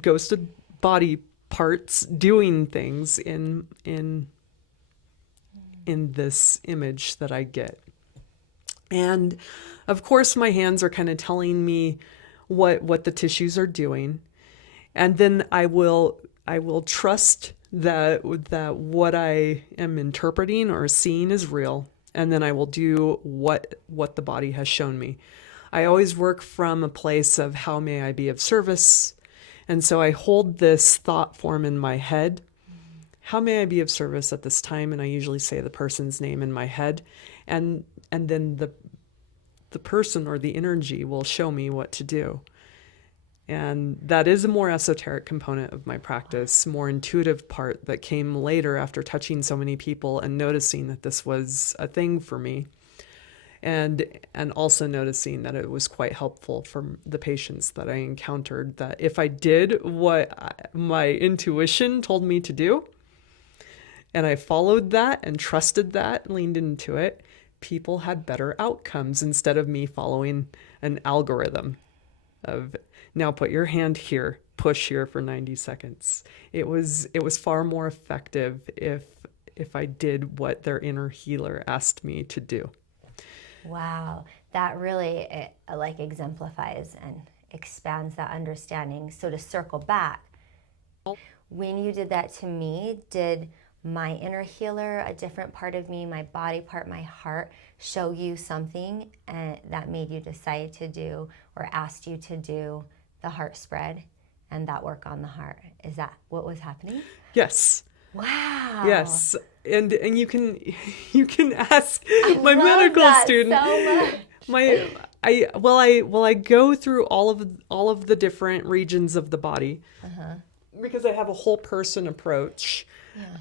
ghosted body parts doing things in this image that I get. And of course my hands are kind of telling me what the tissues are doing. And then I will trust that what I am interpreting or seeing is real, and then I will do what the body has shown me. I always work from a place of how may I be of service. And so I hold this thought form in my head. How may I be of service at this time? And I usually say the person's name in my head. And then the person or the energy will show me what to do. And that is a more esoteric component of my practice, more intuitive part that came later after touching so many people and noticing that this was a thing for me. And also noticing that it was quite helpful for the patients that I encountered, that if I did what my intuition told me to do, and I followed that and trusted that, leaned into it, people had better outcomes instead of me following an algorithm of now put your hand here, push here for 90 seconds. It was far more effective if I did what their inner healer asked me to do. Wow, that really like exemplifies and expands that understanding. So to circle back, when you did that to me, did my inner healer, a different part of me, my body part, my heart, show you something that made you decide to do or asked you to do the heart spread and that work on the heart? Is that what was happening? Yes. Wow. Yes. And you can ask my medical student. So much. I go through all of the different regions of the body because I have a whole person approach.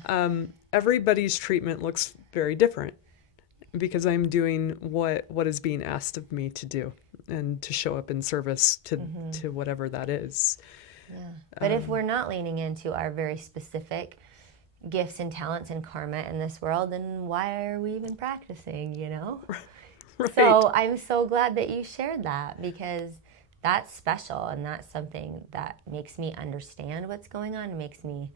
Yeah. Everybody's treatment looks very different because I'm doing what is being asked of me to do and to show up in service to whatever that is. Yeah. But if we're not leaning into our very specific gifts and talents and karma in this world, then why are we even practicing, you know? Right. So I'm so glad that you shared that, because that's special and that's something that makes me understand what's going on, makes me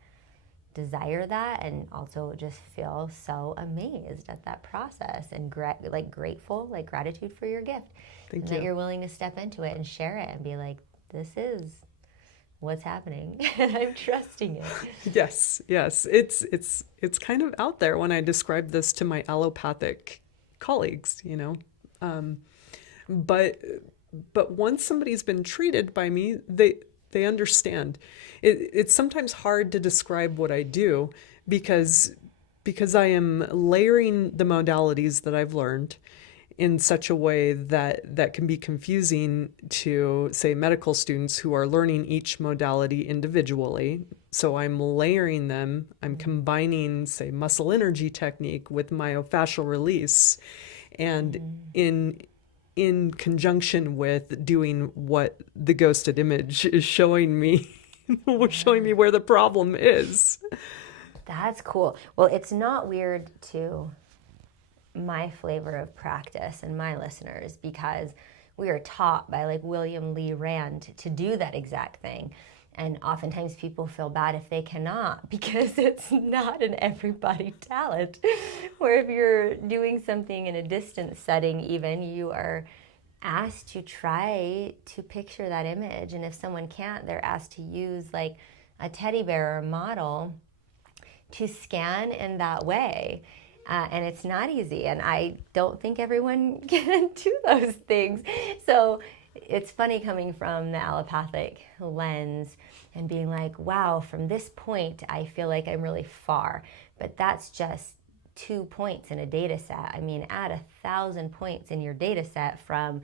desire that, and also just feel so amazed at that process and grateful, like gratitude for your gift. Thank you. That you're willing to step into it and share it and be like, this is what's happening and I'm trusting it. Yes. It's kind of out there when I describe this to my allopathic colleagues, you know. But once somebody's been treated by me, they understand. It's sometimes hard to describe what I do because because I am layering the modalities that I've learned in such a way that can be confusing to, say, medical students who are learning each modality individually. So I'm layering them, I'm combining, say, muscle energy technique with myofascial release, and in conjunction with doing what the ghosted image is showing me, showing me where the problem is. That's cool. Well, it's not weird to my flavor of practice and my listeners, because we are taught by like William Lee Rand to do that exact thing. And oftentimes people feel bad if they cannot, because it's not an everybody talent. Where if you're doing something in a distance setting, even, you are asked to try to picture that image. And if someone can't, they're asked to use like a teddy bear or a model to scan in that way. And it's not easy. And I don't think everyone can do those things. So it's funny coming from the allopathic lens and being like, wow, from this point, I feel like I'm really far. But that's just 2 points in a data set. I mean, add 1,000 points in your data set from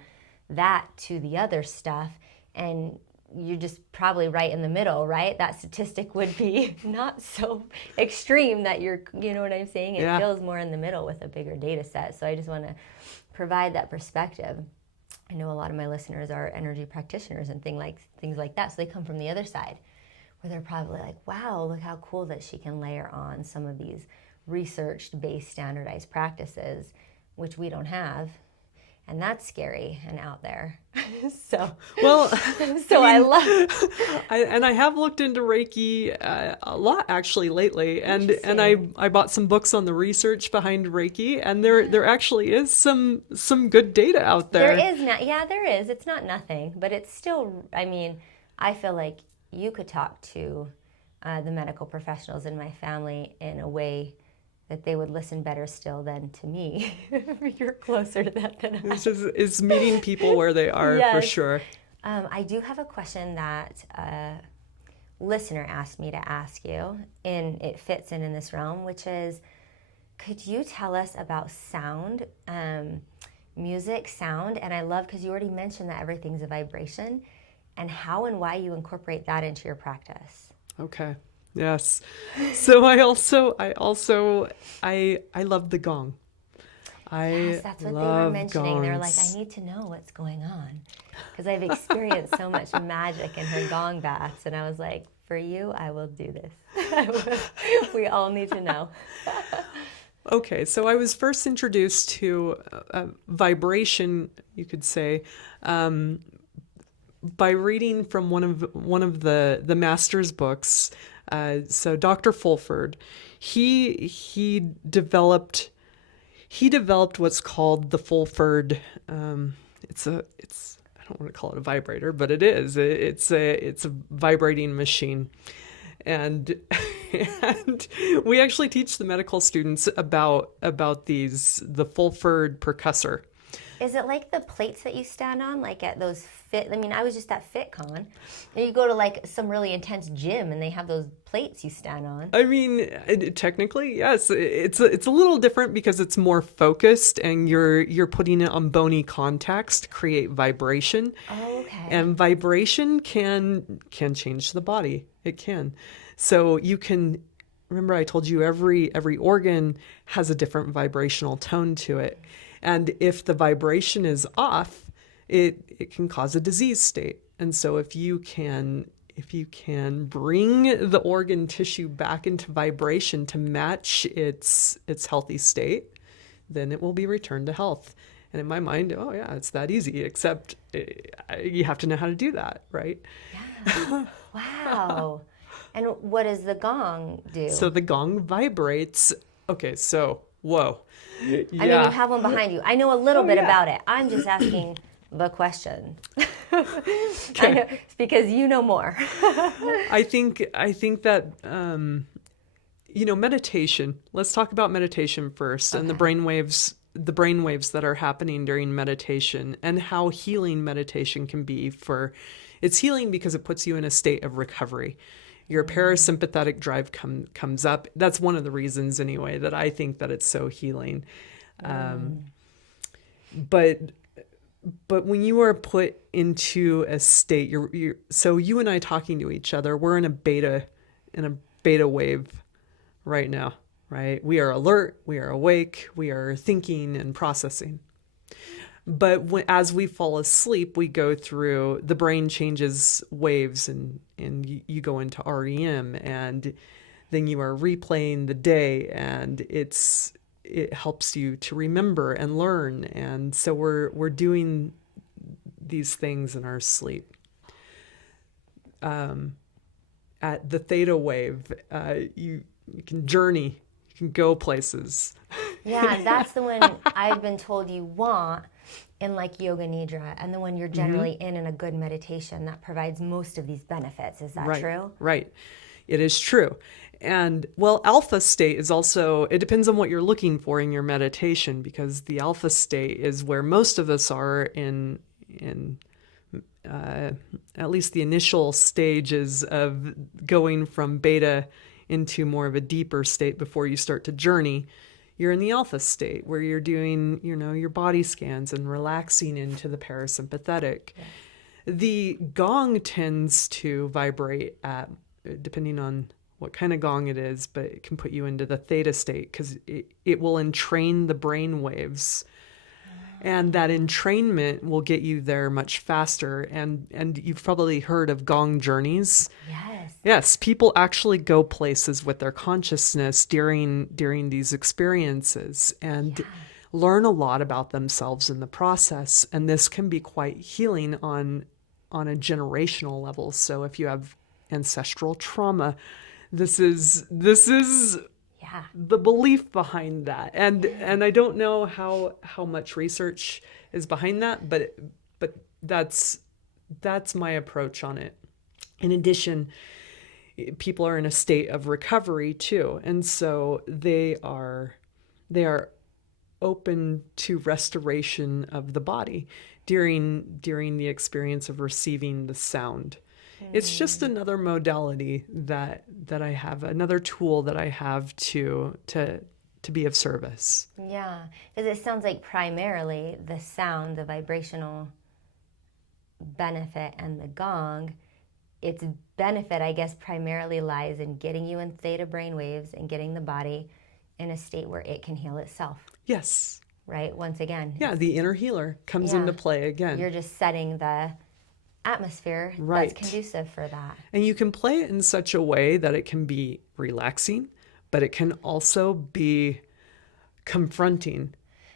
that to the other stuff, and you're just probably right in the middle, right? That statistic would be not so extreme that you know what I'm saying? It feels more in the middle with a bigger data set. So I just want to provide that perspective. I know a lot of my listeners are energy practitioners and things like that. So they come from the other side, where they're probably like, wow, look how cool that she can layer on some of these research-based standardized practices, which we don't have. And that's scary and out there. I love. I have looked into Reiki a lot actually lately, and I bought some books on the research behind Reiki, and there actually is some good data out there. There is there is. It's not nothing, but it's still. I mean, I feel like you could talk to the medical professionals in my family in a way that they would listen better still than to me. You're closer to that than I. It's meeting people where they are, for sure. I do have a question that a listener asked me to ask you, and it fits in this realm, which is, could you tell us about sound, music, sound? And I love, because you already mentioned that everything's a vibration, and how and why you incorporate that into your practice. Okay. Yes. So I love the gong. Yes, that's what they were mentioning. They're like, I need to know what's going on, because I've experienced so much magic in her gong baths. And I was like, for you, I will do this. We all need to know. Okay, so I was first introduced to vibration, you could say, by reading from one of the master's books. So Dr. Fulford, he developed what's called the Fulford. It's I don't want to call it a vibrator, but it is. It's a vibrating machine, and we actually teach the medical students about the Fulford percussor. Is it like the plates that you stand on, like at those fit? I mean, I was just at FitCon, and you go to like some really intense gym, and they have those plates you stand on. I mean, technically, yes. It's a little different because it's more focused, and you're putting it on bony contacts to create vibration. Oh, okay. And vibration can change the body. It can. So you can. Remember, I told you every organ has a different vibrational tone to it. And if the vibration is off, it can cause a disease state. And so if you can bring the organ tissue back into vibration to match its healthy state, then it will be returned to health. And in my mind, oh yeah, it's that easy, except you have to know how to do that, right? Yeah. Wow. And what does the gong do? So the gong vibrates. Okay, so whoa. Yeah. I mean, you have one behind you. I know a little bit about it. I'm just asking the question. Okay. It's because you know more. I think that meditation. Let's talk about meditation first, and the brainwaves that are happening during meditation, and how healing meditation can be. It's healing because it puts you in a state of recovery. Your parasympathetic drive comes up. That's one of the reasons, anyway, that I think that it's so healing. But when you are put into a state, you're so you and I talking to each other, we're in a beta wave right now, right? We are alert, we are awake, we are thinking and processing. But as we fall asleep, we go through, the brain changes waves, and you go into REM, and then you are replaying the day, and it helps you to remember and learn. And so we're doing these things in our sleep. At the theta wave, you can journey, you can go places. Yeah, that's the one I've been told you want in like yoga nidra, and the one you're generally in a good meditation that provides most of these benefits. Is that true? Right. It is true. And well, alpha state is also, it depends on what you're looking for in your meditation, because the alpha state is where most of us are in at least the initial stages of going from beta into more of a deeper state before you start to journey. You're in the alpha state where you're doing, your body scans and relaxing into the parasympathetic. Yeah. The gong tends to vibrate at, depending on what kind of gong it is, but it can put you into the theta state, because it will entrain the brain waves. And that entrainment will get you there much faster. And you've probably heard of gong journeys. Yes. Yes, people actually go places with their consciousness during these experiences and learn a lot about themselves in the process. And this can be quite healing on a generational level. So if you have ancestral trauma, this is the belief behind that. And I don't know how much research is behind that, but that's my approach on it. In addition, people are in a state of recovery too, and so they are open to restoration of the body during the experience of receiving the sound. It's just another modality that I have, another tool that I have to be of service. Yeah, because it sounds like primarily the sound, the vibrational benefit, and the gong, its benefit, I guess, primarily lies in getting you in theta brain waves and getting the body in a state where it can heal itself. Yes. Right? Once again. Yeah, the inner healer comes into play again. You're just setting the atmosphere that's conducive for that. And you can play it in such a way that it can be relaxing, but it can also be confronting.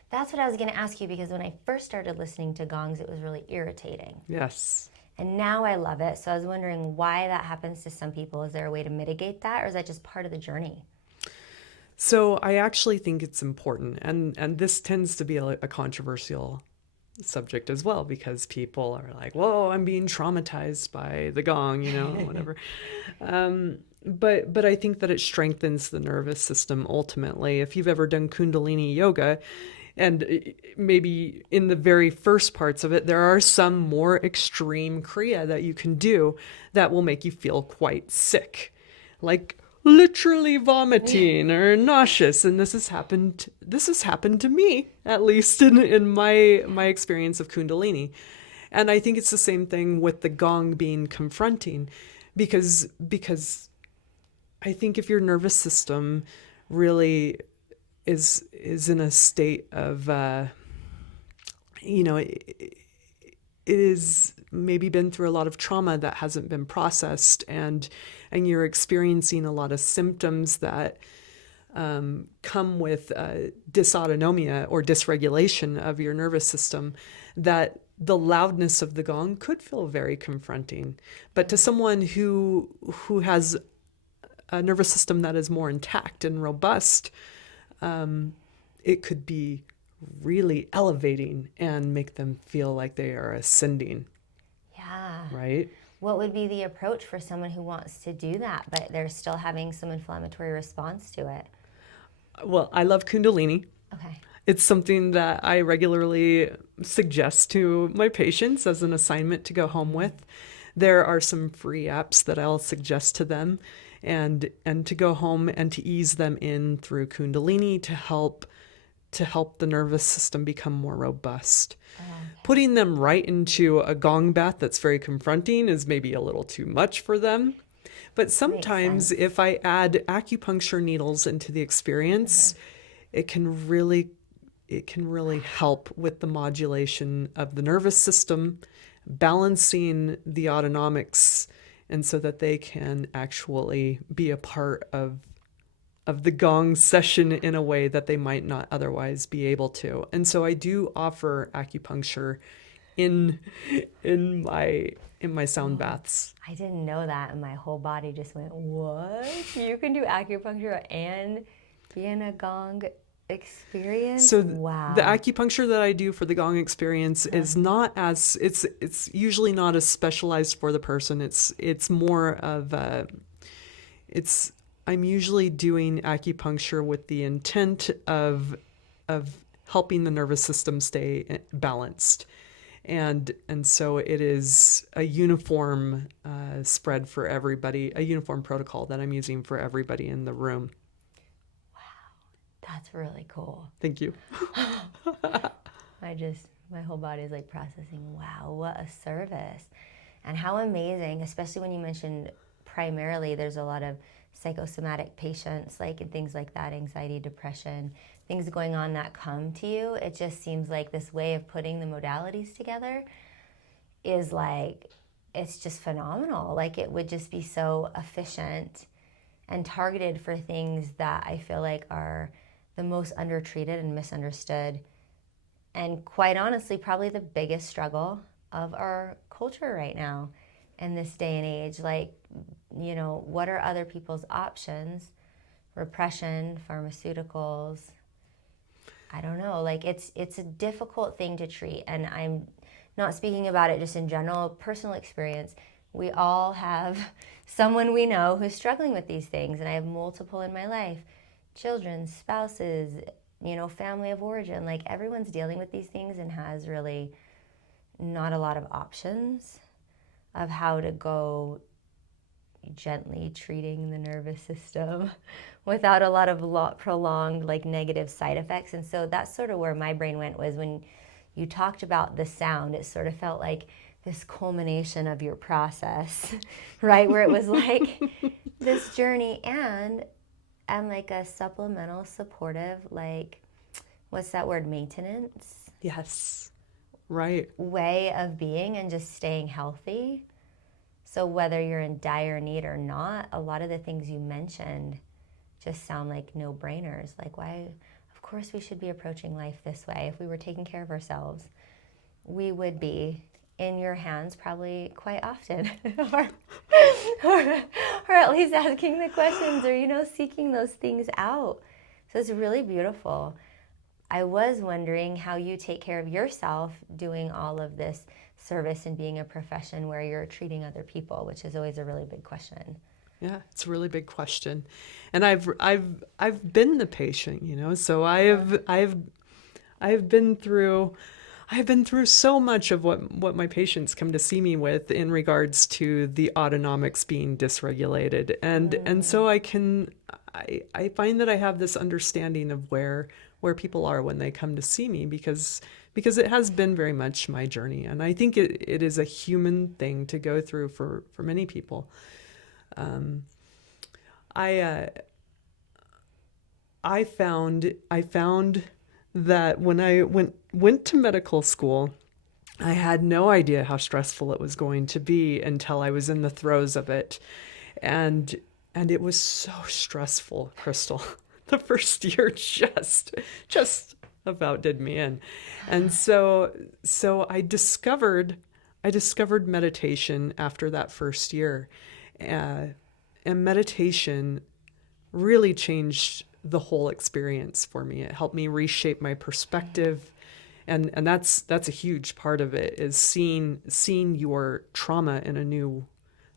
That's what I was going to ask you, because when I first started listening to gongs, it was really irritating. Yes. And now I love it. So I was wondering why that happens to some people. Is there a way to mitigate that, or is that just part of the journey? So I actually think it's important. And this tends to be a controversial subject as well, because people are like, whoa, I'm being traumatized by the gong, whatever. But I think that it strengthens the nervous system ultimately. If you've ever done Kundalini yoga, and maybe in the very first parts of it, there are some more extreme kriya that you can do that will make you feel quite sick, like literally vomiting or nauseous. And this has happened to me, at least in my experience of Kundalini. And I think it's the same thing with the gong being confronting, because I think if your nervous system really is in a state of it is maybe been through a lot of trauma that hasn't been processed, and you're experiencing a lot of symptoms that come with dysautonomia or dysregulation of your nervous system, that the loudness of the gong could feel very confronting. But to someone who has a nervous system that is more intact and robust, it could be really elevating and make them feel like they are ascending. Yeah. Right? What would be the approach for someone who wants to do that, but they're still having some inflammatory response to it? Well, I love Kundalini. Okay. It's something that I regularly suggest to my patients as an assignment to go home with. there are some free apps that I'll suggest to them, and to go home and to ease them in through Kundalini to help the nervous system become more robust. Putting them right into a gong bath that's very confronting is maybe a little too much for them. But sometimes if I add acupuncture needles into the experience, it can really help with the modulation of the nervous system, balancing the autonomics, and so that they can actually be a part of the gong session in a way that they might not otherwise be able to. And so I do offer acupuncture in my sound baths. I didn't know that, and my whole body just went, what? You can do acupuncture and be in a gong experience? So wow. the acupuncture that I do for the gong experience is not as, it's usually not as specialized for the person. It's more of I'm usually doing acupuncture with the intent of helping the nervous system stay balanced. And so it is a uniform spread for everybody, a uniform protocol that I'm using for everybody in the room. That's really cool. Thank you. My whole body is like processing, wow, what a service. And how amazing, especially when you mentioned primarily there's a lot of psychosomatic patients, like, and things like that, anxiety, depression, things going on that come to you. It just seems like this way of putting the modalities together is like, it's just phenomenal. Like, it would just be so efficient and targeted for things that I feel like are the most undertreated and misunderstood. And quite honestly, probably the biggest struggle of our culture right now in this day and age. Like, you know, what are other people's options? Repression, pharmaceuticals. I don't know. Like, it's a difficult thing to treat. And I'm not speaking about it just in general, personal experience. We all have someone we know who's struggling with these things. And I have multiple in my life. Children, spouses, you know, family of origin. Like, everyone's dealing with these things and has really not a lot of options of how to go gently treating the nervous system without a lot of prolonged, like, negative side effects. And so that's sort of where my brain went, was when you talked about the sound, it sort of felt like this culmination of your process, right? Where it was like this journey and like a supplemental supportive, like, what's that word, maintenance? Yes, right. Way of being and just staying healthy. So whether you're in dire need or not, a lot of the things you mentioned just sound like no-brainers. Like, why? Of course we should be approaching life this way. If we were taking care of ourselves, we would be in your hands probably quite often. or at least asking the questions, or, you know, seeking those things out. So it's really beautiful. I was wondering how you take care of yourself doing all of this service and being a profession where you're treating other people, which is always a really big question. Yeah, it's a really big question. And I've been the patient, you know, so I've been through so much of what my patients come to see me with in regards to the autonomics being dysregulated. And so I find that I have this understanding of where people are when they come to see me, because it has been very much my journey. And I think it is a human thing to go through for many people. I found that when I went to medical school, I had no idea how stressful it was going to be until I was in the throes of it. And it was so stressful, Crystal. The first year just about did me in. And so I discovered meditation after that first year. And meditation really changed the whole experience for me. It helped me reshape my perspective. And that's a huge part of it, is seeing your trauma in a new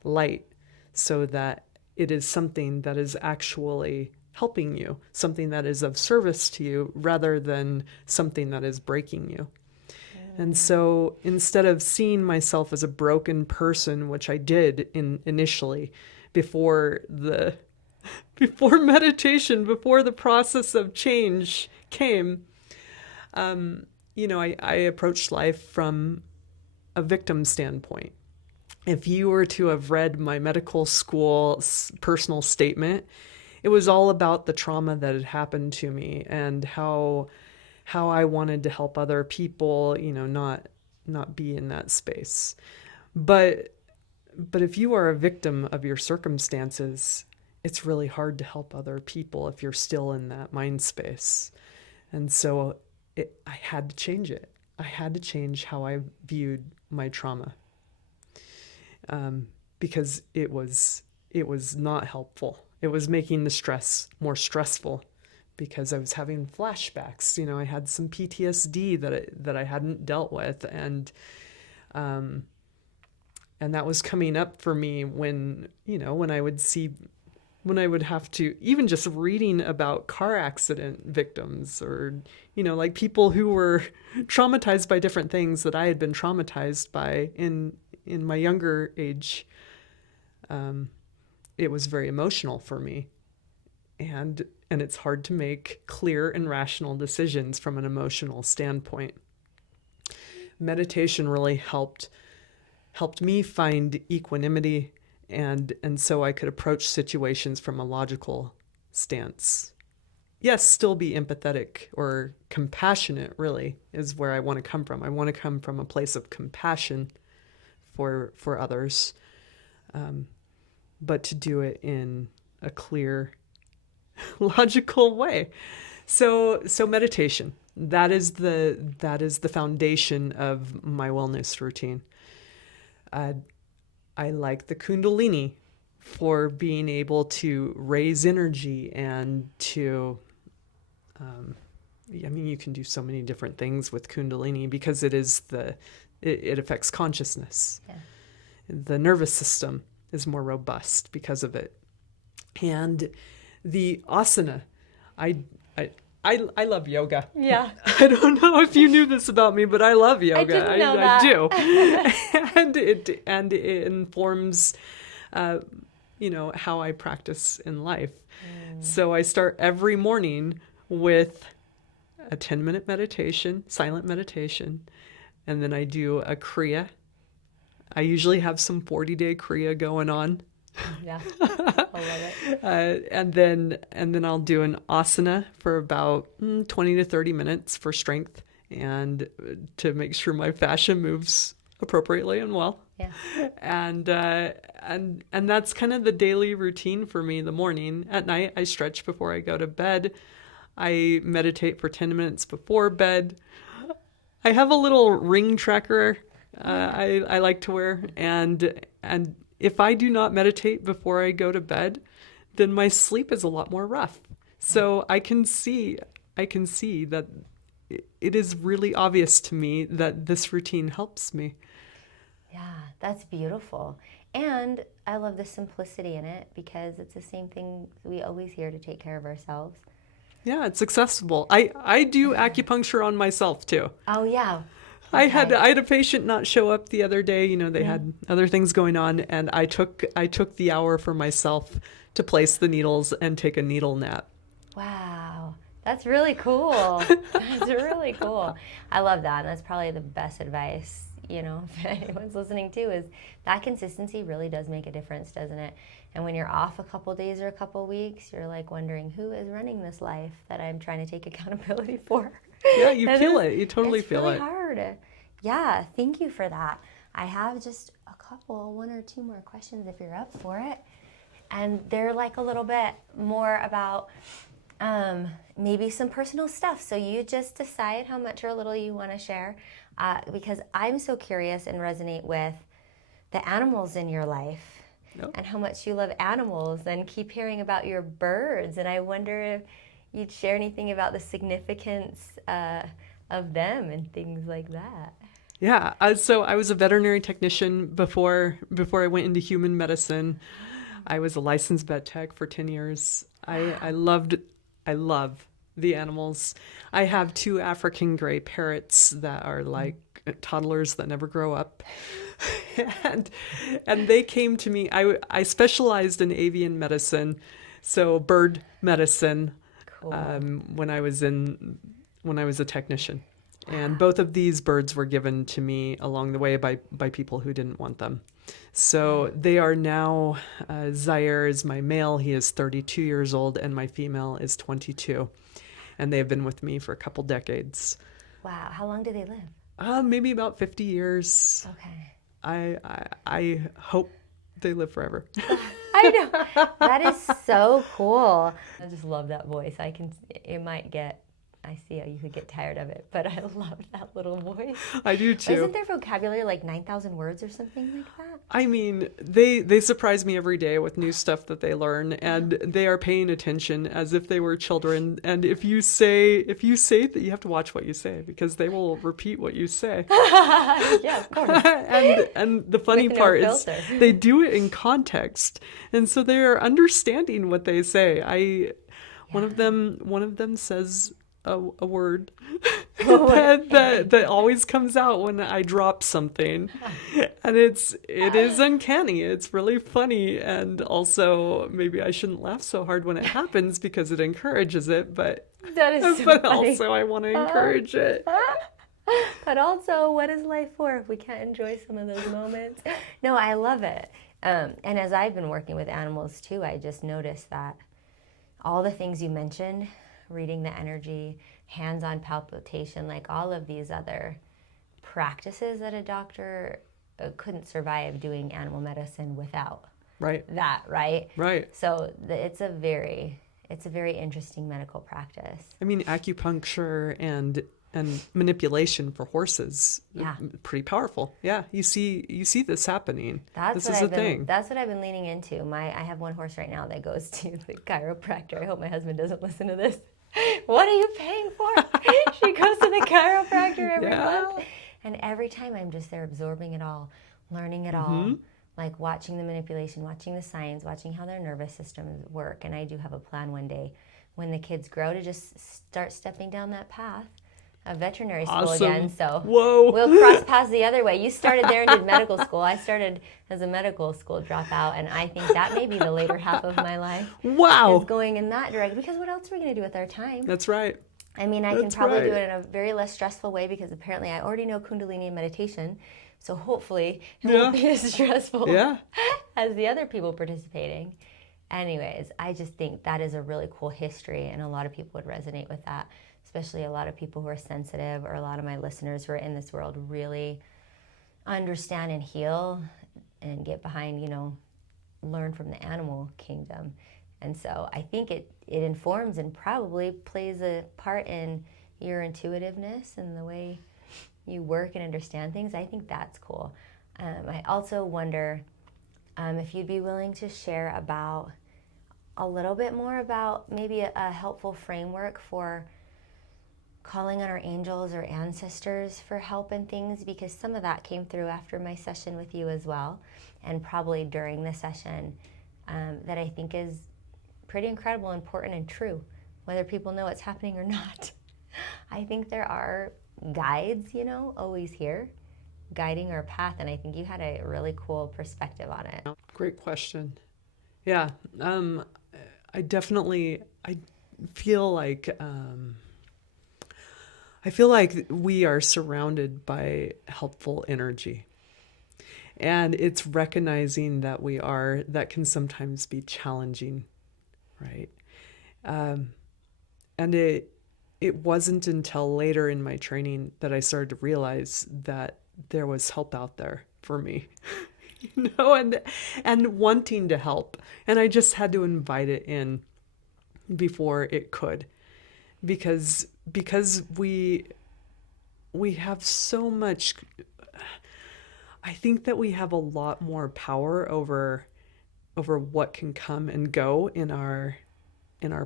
light, so that it is something that is actually helping you, something that is of service to you, rather than something that is breaking you. And so instead of seeing myself as a broken person, which I did initially before meditation, before the process of change came, I approached life from a victim standpoint. If you were to have read my medical school personal statement, it was all about the trauma that had happened to me and how I wanted to help other people, not be in that space. But if you are a victim of your circumstances, it's really hard to help other people if you're still in that mind space. And so I had to change it. I had to change how I viewed my trauma, because it was not helpful. It was making the stress more stressful because I was having flashbacks. I had some PTSD that I hadn't dealt with, and that was coming up for me when I would have to, even just reading about car accident victims, or like people who were traumatized by different things that I had been traumatized by in my younger age. It was very emotional for me, and it's hard to make clear and rational decisions from an emotional standpoint. Meditation really helped me find equanimity, and so I could approach situations from a logical stance. Yes, still be empathetic or compassionate, really, is where I want to come from. I want to come from a place of compassion for others, but to do it in a clear, logical way. So meditation, that is the foundation of my wellness routine. I like the Kundalini for being able to raise energy and to, you can do so many different things with Kundalini because it affects consciousness. Yeah. The nervous system is more robust because of it. And the asana, I love yoga. Yeah. I don't know if you knew this about me, but I love yoga. I didn't know that. I do. and it informs, how I practice in life. So I start every morning with a 10-minute meditation, silent meditation, and then I do a Kriya. I usually have some 40-day Kriya going on. Yeah, I love it. And then I'll do an asana for about 20 to 30 minutes for strength and to make sure my fascia moves appropriately and well. Yeah. And that's kind of the daily routine for me in the morning. At night, I stretch before I go to bed. I meditate for 10 minutes before bed. I have a little ring tracker I like to wear, and if I do not meditate before I go to bed, then my sleep is a lot more rough. So I can see that it is really obvious to me that this routine helps me. Yeah, that's beautiful. And I love the simplicity in it because it's the same thing we always hear to take care of ourselves. Yeah, it's accessible. I do acupuncture on myself too. Oh, yeah. Okay. I had a patient not show up the other day. They had other things going on, and I took the hour for myself to place the needles and take a needle nap. Wow, that's really cool. That's really cool. I love that. And that's probably the best advice, if anyone's listening too, is that consistency really does make a difference, doesn't it? And when you're off a couple days or a couple weeks, you're like wondering who is running this life that I'm trying to take accountability for. Yeah, you feel it. You totally feel it. It's really hard. Yeah, thank you for that. I have just one or two more questions if you're up for it. And they're like a little bit more about maybe some personal stuff. So you just decide how much or little you want to share, because I'm so curious and resonate with the animals in your life. Nope. And how much you love animals, and keep hearing about your birds. And I wonder if you'd share anything about the significance of them and things like that. Yeah, so I was a veterinary technician before I went into human medicine. I was a licensed vet tech for 10 years. I love the animals. I have 2 African gray parrots that are like toddlers that never grow up. and they came to me. I specialized in avian medicine, so bird medicine, Cool. when I was a technician. And both of these birds were given to me along the way by people who didn't want them. So they are now, Zaire is my male, he is 32 years old, and my female is 22. And they have been with me for a couple decades. Wow. How long do they live? Maybe about 50 years. Okay. I hope they live forever. I know. That is so cool. I just love that voice. I see how you could get tired of it, but I love that little voice. I do too. Isn't their vocabulary like 9,000 words or something like that? I mean, they surprise me every day with new stuff that they learn, and they are paying attention as if they were children. And if you say that, you have to watch what you say, because they will repeat what you say. Yeah, of course. and the funny With no part is filter. they do it in context, and so they are understanding what they say. One of them says a word that always comes out when I drop something, and it is uncanny. It's really funny, and also maybe I shouldn't laugh so hard when it happens because it encourages it, but That is so but funny. also I want to encourage it. But also, what is life for if we can't enjoy some of those moments? No, I love it. And as I've been working with animals too, I just noticed that all the things you mentioned, reading the energy, hands-on palpitation, like all of these other practices that a doctor couldn't survive doing animal medicine without Right. that, right? Right. So it's a very interesting medical practice. I mean, acupuncture and manipulation for horses, Yeah. pretty powerful. Yeah, you see this happening. That's This is a thing. That's what I've been leaning into. I have one horse right now that goes to the chiropractor. I hope my husband doesn't listen to this. What are you paying for? She goes to the chiropractor every Yeah. month. And every time I'm just there absorbing it all, learning it Mm-hmm. all, like watching the manipulation, watching the science, watching how their nervous systems work. And I do have a plan one day when the kids grow to just start stepping down that path of veterinary school Awesome. again. So Whoa. we'll cross paths the other way. You started there and did medical school. I started as a medical school dropout, and I think that may be the later half of my life is Wow. going in that direction. Because what else are we going to do with our time? That's right. I mean, I can That's probably do right. it in a very less stressful way because apparently I already know Kundalini and meditation. So hopefully it won't be as stressful Yeah. as the other people participating. Anyways, I just think that is a really cool history, and a lot of people would resonate with that, especially a lot of people who are sensitive, or a lot of my listeners who are in this world really understand and heal and get behind, learn from the animal kingdom. And so I think it informs and probably plays a part in your intuitiveness and the way you work and understand things. I think that's cool. I also wonder if you'd be willing to share about a little bit more about maybe a helpful framework for calling on our angels or ancestors for help and things, because some of that came through after my session with you as well, and probably during the session, that I think is pretty incredible, important, and true, whether people know what's happening or not. I think there are guides, always here, guiding our path, and I think you had a really cool perspective on it. Great question. Yeah. I feel like we are surrounded by helpful energy. And it's recognizing that that can sometimes be challenging, right? And it wasn't until later in my training that I started to realize that there was help out there for me, and wanting to help. And I just had to invite it in before it could, because we have so much. I think that we have a lot more power over what can come and go in our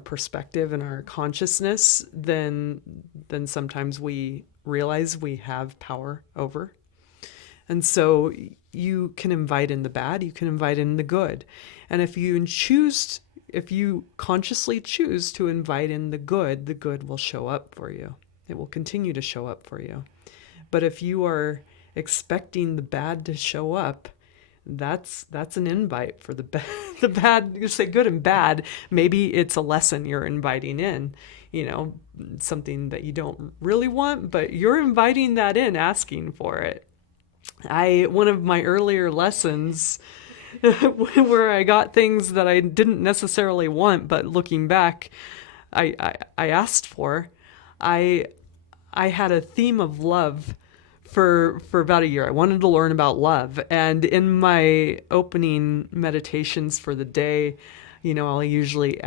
perspective and our consciousness than sometimes we realize we have power over. And so you can invite in the bad, you can invite in the good. And if you consciously choose to invite in the good will show up for you. It will continue to show up for you. But if you are expecting the bad to show up, that's an invite for the the bad. You say good and bad. Maybe it's a lesson you're inviting in, something that you don't really want, but you're inviting that in, asking for it. One of my earlier lessons where I got things that I didn't necessarily want, but looking back, I asked for. I had a theme of love for about a year. I wanted to learn about love, and in my opening meditations for the day, I'll usually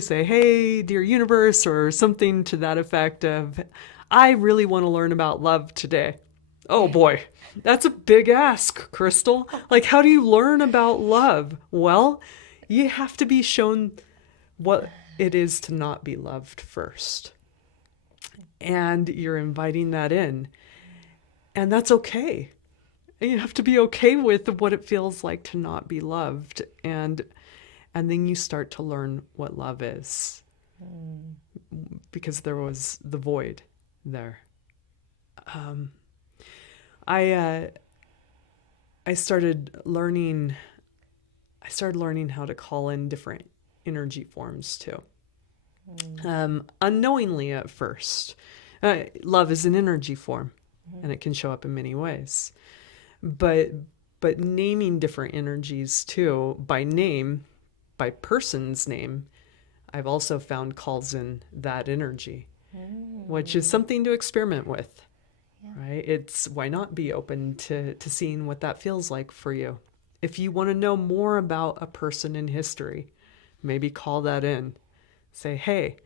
say, "Hey, dear universe," or something to that effect of, "I really want to learn about love today." Oh boy, that's a big ask, Crystal. Like, how do you learn about love? Well, you have to be shown what it is to not be loved first. And you're inviting that in. And that's okay. And you have to be okay with what it feels like to not be loved. And then you start to learn what love is. Because there was the void there. I started learning how to call in different energy forms too. Unknowingly at first. Love is an energy form, and it can show up in many ways. But naming different energies too, by name, by person's name, I've also found calls in that energy, which is something to experiment with. Right? It's why not be open to seeing what that feels like for you. If you want to know more about a person in history, maybe call that in. Say, hey,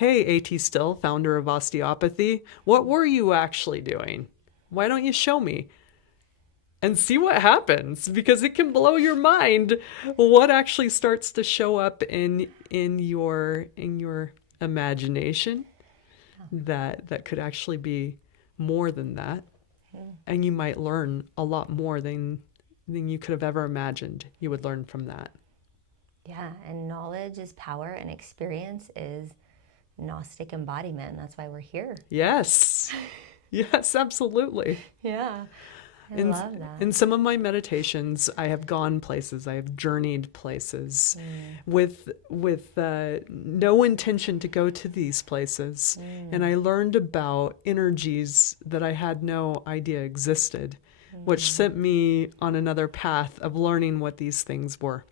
A.T. Still, founder of Osteopathy, what were you actually doing? Why don't you show me? And see what happens, because it can blow your mind what actually starts to show up in your imagination that could actually be more than that. And you might learn a lot more than you could have ever imagined you would learn from that. Yeah, and knowledge is power, and experience is Gnostic embodiment. That's why we're here. Yes. Yes, absolutely. Yeah. I love that. In some of my meditations, I have gone places, I have journeyed places with no intention to go to these places. And I learned about energies that I had no idea existed, which sent me on another path of learning what these things were.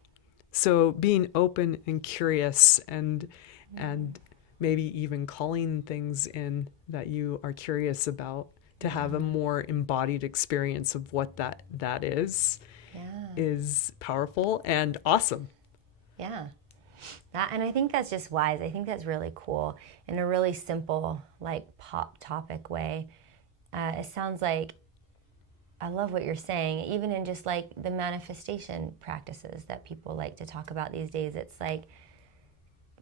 So being open and curious and maybe even calling things in that you are curious about, to have a more embodied experience of what that is powerful and awesome. Yeah. And I think that's just wise. I think that's really cool in a really simple, like pop topic way. It sounds like, I love what you're saying, even in just like the manifestation practices that people like to talk about these days. It's like,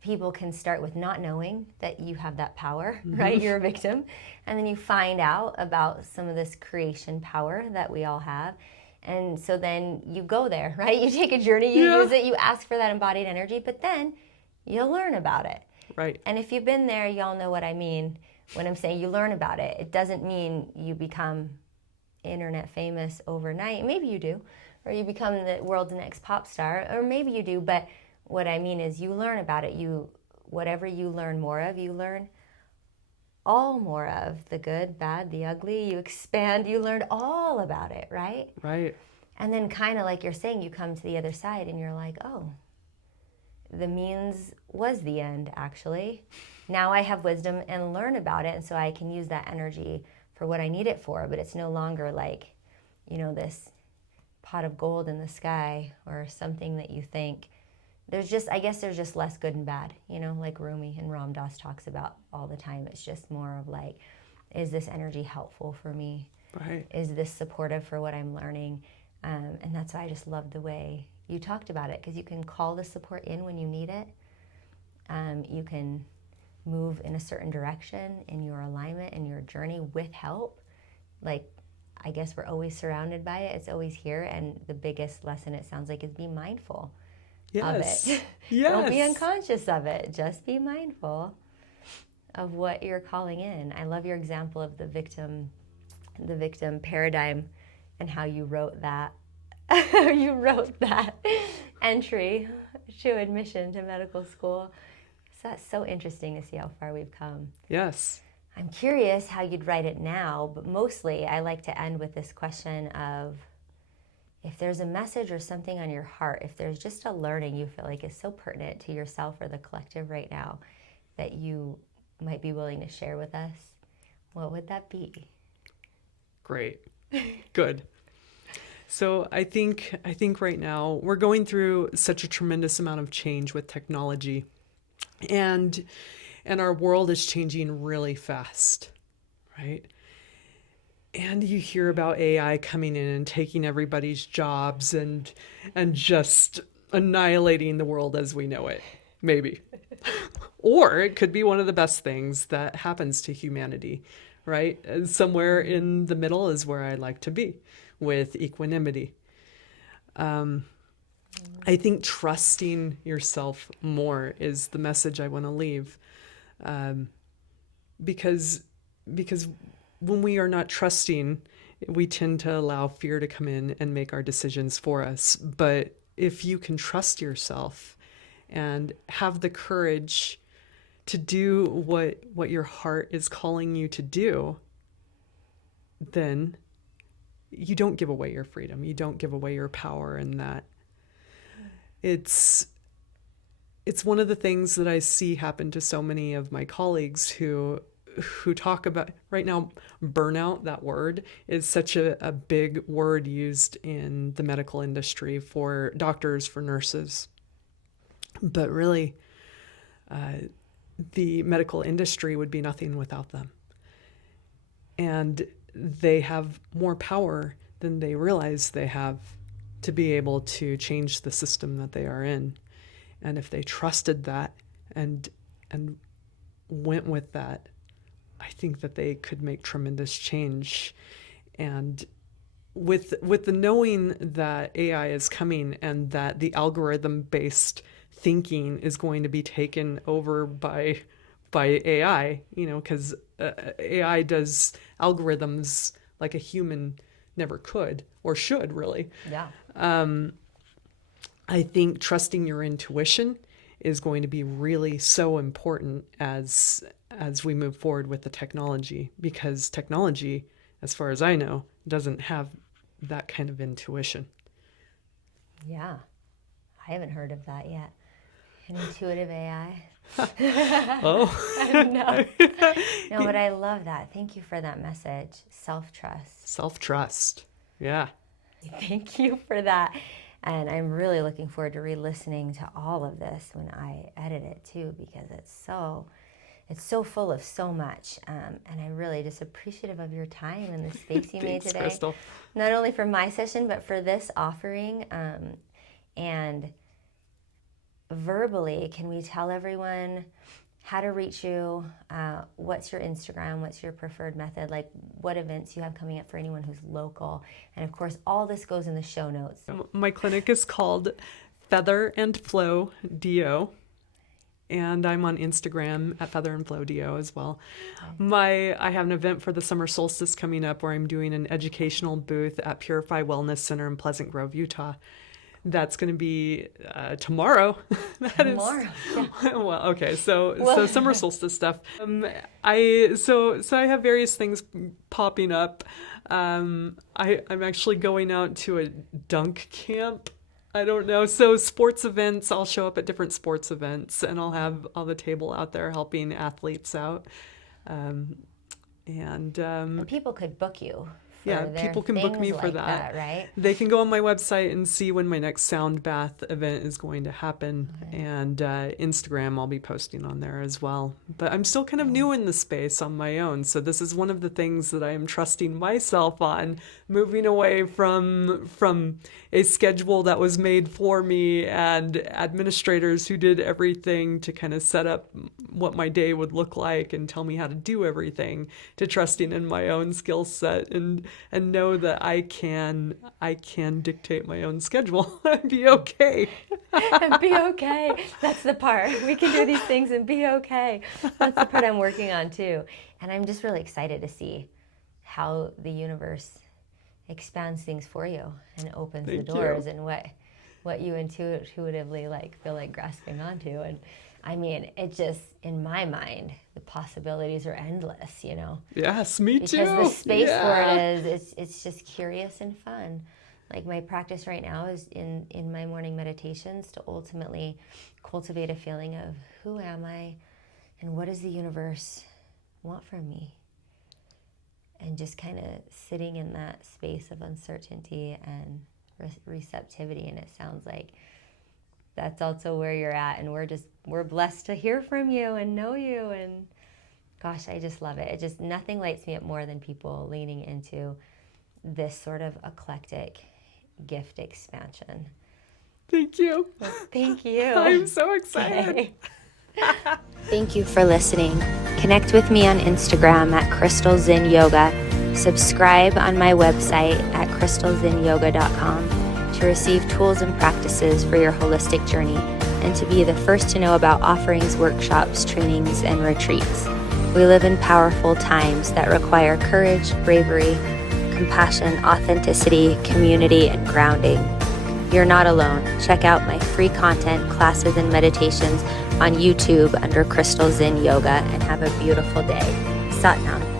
people can start with not knowing that you have that power, right? You're a victim. And then you find out about some of this creation power that we all have. And so then you go there, right? You take a journey, you use it, you ask for that embodied energy, but then you'll learn about it. Right. And if you've been there, y'all know what I mean when I'm saying you learn about it. It doesn't mean you become internet famous overnight. Maybe you do. Or you become the world's next pop star. Or maybe you do, but what I mean is you learn about it. Whatever you learn more of, you learn all more of. The good, bad, the ugly. You expand, you learn all about it, right? Right. And then kind of like you're saying, you come to the other side and you're like, oh, the means was the end, actually. Now I have wisdom and learn about it, and so I can use that energy for what I need it for, but it's no longer like, this pot of gold in the sky or something that you think. I guess there's just less good and bad, like Rumi and Ram Dass talks about all the time. It's just more of like, is this energy helpful for me? Right. Is this supportive for what I'm learning? And that's why I just love the way you talked about it, because you can call the support in when you need it. You can move in a certain direction in your alignment and your journey with help. Like, I guess we're always surrounded by it. It's always here. And the biggest lesson, it sounds like, is be mindful of it. Yes. Don't be unconscious of it. Just be mindful of what you're calling in. I love your example of the victim paradigm and how you wrote that. You wrote that entry to admission to medical school. So that's so interesting to see how far we've come. Yes. I'm curious how you'd write it now, but mostly I like to end with this question of, if there's a message or something on your heart, if there's just a learning you feel like is so pertinent to yourself or the collective right now that you might be willing to share with us, what would that be? Great. Good. So I think right now we're going through such a tremendous amount of change with technology, and our world is changing really fast, right? And you hear about AI coming in and taking everybody's jobs and just annihilating the world as we know it, maybe. Or it could be one of the best things that happens to humanity, right? And somewhere in the middle is where I like to be, with equanimity. I think trusting yourself more is the message I want to leave. Because when we are not trusting, we tend to allow fear to come in and make our decisions for us. But if you can trust yourself and have the courage to do what your heart is calling you to do, then you don't give away your freedom. You don't give away your power in that. It's one of the things that I see happen to so many of my colleagues who talk about right now. Burnout, that word, is such a big word used in the medical industry for doctors, for nurses. But really, the medical industry would be nothing without them. And they have more power than they realize they have to be able to change the system that they are in. And if they trusted that and went with that, I think that they could make tremendous change. And with the knowing that AI is coming and that the algorithm-based thinking is going to be taken over by AI, because AI does algorithms like a human never could or should, really. Yeah. I think trusting your intuition is going to be really so important as we move forward with the technology, because technology, as far as I know, doesn't have that kind of intuition. Yeah. I haven't heard of that yet. An intuitive AI. Oh. No, but I love that. Thank you for that message. Self-trust. Self-trust. Yeah. Thank you for that. And I'm really looking forward to re-listening to all of this when I edit it too, because it's so full of so much. And I'm really just appreciative of your time and the space you made today. Crystal. Not only for my session, but for this offering. And verbally, can we tell everyone how to reach you? What's your Instagram? What's your preferred method? Like what events you have coming up for anyone who's local? And of course, all this goes in the show notes. My clinic is called Feather and Flow DO. And I'm on Instagram at Feather and Flow DO as well. Okay. I have an event for the summer solstice coming up where I'm doing an educational booth at Purify Wellness Center in Pleasant Grove, Utah. That's going to be tomorrow. Tomorrow. Yeah. Well, okay. So summer solstice stuff. I have various things popping up. I'm actually going out to a dunk camp. I don't know. So sports events, I'll show up at different sports events and I'll have the table out there helping athletes out. And people could book you. Yeah, people can book me for that. Right? They can go on my website and see when my next sound bath event is going to happen. Okay. And Instagram, I'll be posting on there as well. But I'm still kind of new in the space on my own. So this is one of the things that I am trusting myself on, moving away from a schedule that was made for me and administrators who did everything to kind of set up what my day would look like and tell me how to do everything, to trusting in my own skill set and know that I can dictate my own schedule and be okay. And be okay. That's the part. We can do these things and be okay. That's the part I'm working on too. And I'm just really excited to see how the universe expands things for you and opens the doors and what you intuitively feel like grasping onto. And I mean, it just, in my mind, the possibilities are endless, Yes, me too. Because the space for it it's just curious and fun. Like my practice right now is in my morning meditations to ultimately cultivate a feeling of who am I and what does the universe want from me? And just kind of sitting in that space of uncertainty and receptivity. And it sounds like that's also where you're at. And we're blessed to hear from you and know you. And gosh, I just love it. Nothing lights me up more than people leaning into this sort of eclectic gift expansion. Thank you. Well, thank you. I'm so excited. Okay. Thank you for listening. Connect with me on Instagram at Crystal Zinn Yoga. Subscribe on my website at crystalzinnyoga.com to receive tools and practices for your holistic journey and to be the first to know about offerings, workshops, trainings, and retreats. We live in powerful times that require courage, bravery, compassion, authenticity, community, and grounding. You're not alone. Check out my free content, classes, and meditations on YouTube under Crystal Zinn Yoga and have a beautiful day. Sat Nam.